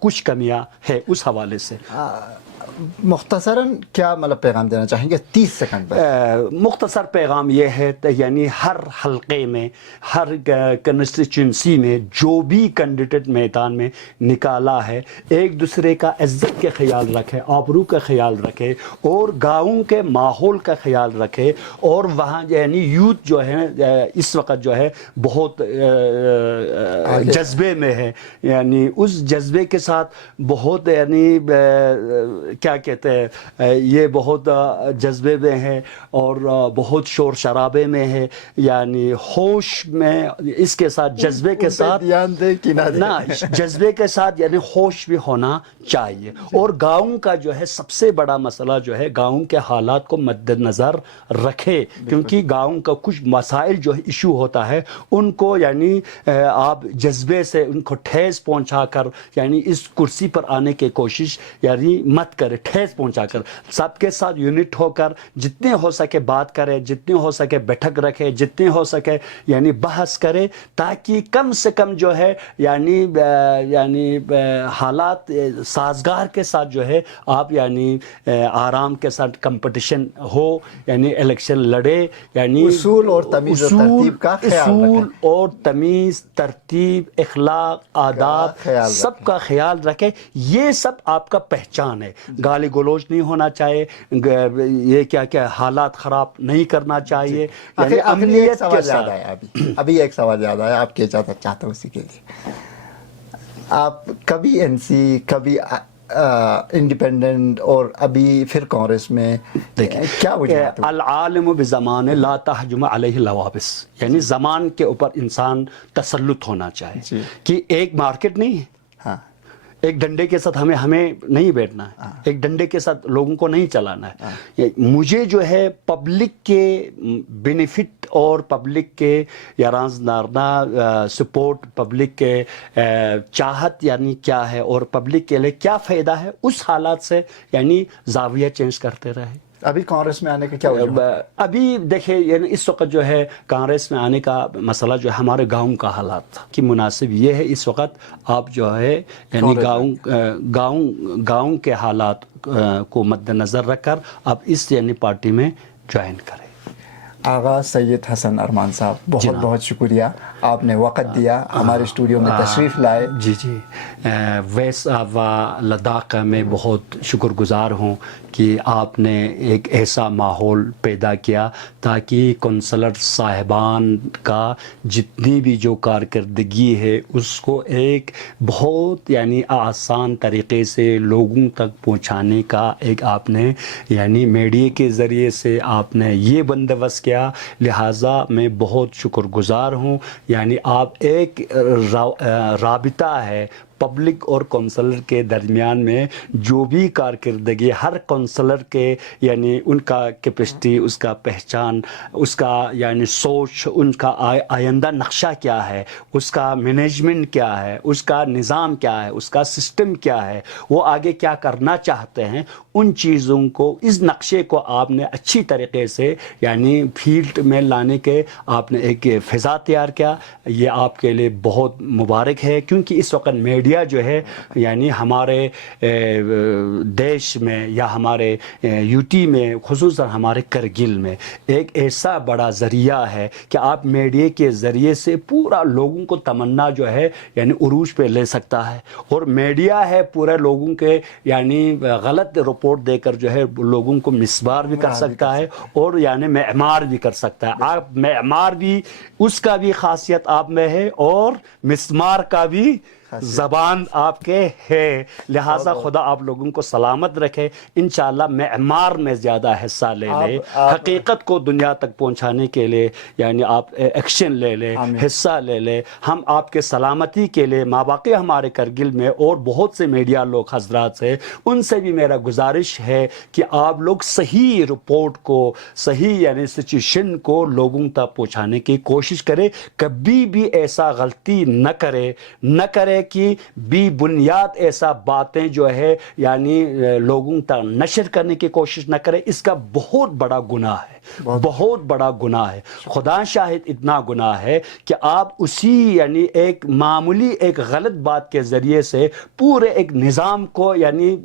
کچھ کمیاں ہے اس حوالے سے. مختصراً کیا مطلب پیغام دینا چاہیں گے 30 سیکنڈ میں؟ مختصر پیغام یہ ہے یعنی ہر حلقے میں, ہر کنسٹیچوئنسی میں جو بھی کینڈیڈیٹ میدان میں نکالا ہے, ایک دوسرے کا عزت کے خیال رکھے, آبرو کا خیال رکھے اور گاؤں کے ماحول کا خیال رکھے. اور وہاں یعنی یوتھ جو ہے اس وقت جو ہے بہت جذبے میں ہے, یعنی اس جذبے کے ساتھ بہت یعنی کیا کہتے ہیں یہ بہت جذبے میں ہے اور بہت شور شرابے میں ہے. یعنی ہوش میں اس کے ساتھ جذبے کے ساتھ نا جذبے کے ساتھ یعنی ہوش بھی ہونا چاہیے. اور گاؤں کا جو ہے سب سے بڑا مسئلہ جو ہے گاؤں کے حالات کو مد نظر رکھے کیونکہ گاؤں کا کچھ مسائل جو ہے ایشو ہوتا ہے ان کو یعنی آپ جذبے سے ان کو ٹھیس پہنچا کر یعنی اس کرسی پر آنے کی کوشش یعنی مت کرے, ٹھیس پہنچا کر سب کے ساتھ یونٹ ہو کر جتنے ہو سکے بات کرے, جتنے ہو سکے بیٹھک رکھے, جتنے ہو سکے یعنی بحث کرے تاکہ کم سے کم جو ہے یعنی حالات سازگار کے ساتھ جو ہے آپ یعنی آرام کے ساتھ کمپٹیشن ہو یعنی الیکشن لڑے. یعنی اصول اور تمیز و ترتیب کا خیال رکھیں, اصول اور تمیز, ترتیب, اخلاق, آداب سب کا خیال رکھے. یہ سب آپ کا پہچان ہے. گالی گلوچ نہیں ہونا چاہیے, یہ کیا حالات خراب نہیں کرنا چاہیے. یعنی امنیت کے ساتھ. ابھی ایک سوال یاد آیا, آپ کی اجازت چاہتا ہوں اسی کے لیے. آپ کبھی این سی, کبھی انڈیپینڈنٹ اور ابھی پھر کانگریس میں کیا وجوہات ہیں؟ العالم بزمان لا تحجم علیہ لوابس، یعنی زمان کے اوپر انسان تسلط ہونا چاہے کہ ایک مارکیٹ نہیں ہے، ہاں ایک ڈنڈے کے ساتھ ہمیں نہیں بیٹھنا ہے، ایک ڈنڈے کے ساتھ لوگوں کو نہیں چلانا ہے. مجھے جو ہے پبلک کے بینیفٹ اور پبلک کے یارانز نارنا سپورٹ، پبلک کے چاہت یعنی کیا ہے اور پبلک کے لیے کیا فائدہ ہے، اس حالات سے یعنی زاویہ چینج کرتے رہے. ابھی کانگریس میں آنے کا کیا وجہ؟ ابھی دیکھیں یعنی اس وقت جو ہے کانگریس میں آنے کا مسئلہ جو ہے ہمارے گاؤں کا حالات کی مناسب یہ ہے اس وقت آپ جو ہے یعنی گاؤں کے حالات کو مد نظر رکھ کر آپ اس یعنی پارٹی میں جوائن کریں. آغا سید حسن ارمان صاحب بہت بہت شکریہ، آپ نے وقت دیا، ہمارے اسٹوڈیو میں تشریف لائے. جی ویسا و لداخ میں بہت شکر گزار ہوں کہ آپ نے ایک ایسا ماحول پیدا کیا تاکہ کونسلر صاحبان کا جتنی بھی جو کارکردگی ہے اس کو ایک بہت یعنی آسان طریقے سے لوگوں تک پہنچانے کا ایک آپ نے یعنی میڈیا کے ذریعے سے آپ نے یہ بندوبست کیا. لہٰذا میں بہت شکر گزار ہوں. یعنی آپ ایک رابطہ ہے پبلک اور کونسلر کے درمیان میں، جو بھی کارکردگی ہر کونسلر کے یعنی ان کا کیپیسٹی، اس کا پہچان، اس کا یعنی سوچ، ان کا آئندہ نقشہ کیا ہے، اس کا مینجمنٹ کیا ہے، اس کا نظام کیا ہے، اس کا سسٹم کیا ہے، وہ آگے کیا کرنا چاہتے ہیں، ان چیزوں کو، اس نقشے کو آپ نے اچھی طریقے سے یعنی فیلڈ میں لانے کے آپ نے ایک فضا تیار کیا. یہ آپ کے لیے بہت مبارک ہے، کیونکہ اس وقت میڈیا جو ہے یعنی ہمارے دیش میں یا ہمارے یو ٹی میں خصوصاً ہمارے کرگل میں ایک ایسا بڑا ذریعہ ہے کہ آپ میڈیا کے ذریعے سے پورا لوگوں کو تمنا جو ہے یعنی عروج پہ لے سکتا ہے. اور میڈیا ہے پورے لوگوں کے یعنی غلط رپورٹ دے کر جو ہے لوگوں کو مسمار بھی کر سکتا ہے اور یعنی معمار بھی کر سکتا ہے. آپ معمار بھی اس کا بھی خاصیت آپ میں ہے اور مسمار کا بھی زبان آپ کے ہے. لہٰذا خدا آپ لوگوں کو سلامت رکھے. انشاءاللہ معمار میں زیادہ حصہ لے لے، حقیقت کو دنیا تک پہنچانے کے لیے یعنی آپ ایکشن لے لے، حصہ لے لے. ہم آپ کے سلامتی کے لیے ماباقی ہمارے کرگل میں اور بہت سے میڈیا لوگ حضرات سے، ان سے بھی میرا گزارش ہے کہ آپ لوگ صحیح رپورٹ کو، صحیح یعنی سچویشن کو لوگوں تک پہنچانے کی کوشش کرے. کبھی بھی ایسا غلطی نہ کرے کہ بھی بنیاد ایسا باتیں جو ہے یعنی لوگوں تک نشر کرنے کی کوشش نہ کرے. اس کا بہت بڑا گناہ ہے، بہت بڑا گناہ ہے. خدا شاہد اتنا گناہ ہے کہ آپ اسی یعنی ایک معمولی ایک غلط بات کے ذریعے سے پورے ایک نظام کو یعنی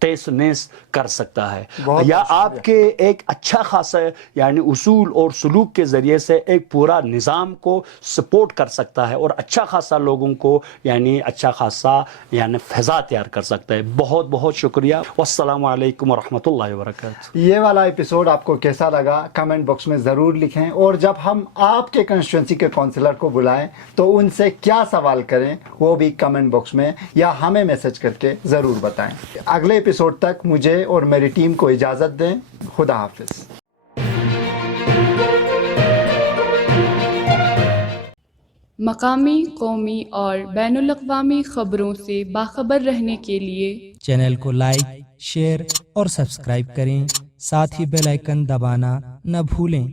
تیس نیس کر سکتا ہے، یا آپ کے ایک اچھا خاصا یعنی اصول اور سلوک کے ذریعے سے ایک پورا نظام کو سپورٹ کر سکتا ہے اور اچھا خاصا لوگوں کو یعنی اچھا خاصا یعنی فضا تیار کر سکتا ہے. بہت بہت شکریہ. والسلام علیکم ورحمۃ اللہ وبرکاتہ. یہ والا ایپیسوڈ آپ کو کیسا لگا کمنٹ باکس میں ضرور لکھیں، اور جب ہم آپ کے کنسٹیٹوئنسی کے کونسلر کو بلائیں تو ان سے کیا سوال کریں وہ بھی کمنٹ باکس میں یا ہمیں میسج کر کے ضرور بتائیں. اگلے ایپیسوڈ تک مجھے اور میری ٹیم کو اجازت دیں. خدا حافظ. مقامی، قومی اور بین الاقوامی خبروں سے باخبر رہنے کے لیے چینل کو لائک، شیئر اور سبسکرائب کریں. ساتھ ہی بیل آئیکن دبانا نہ بھولیں.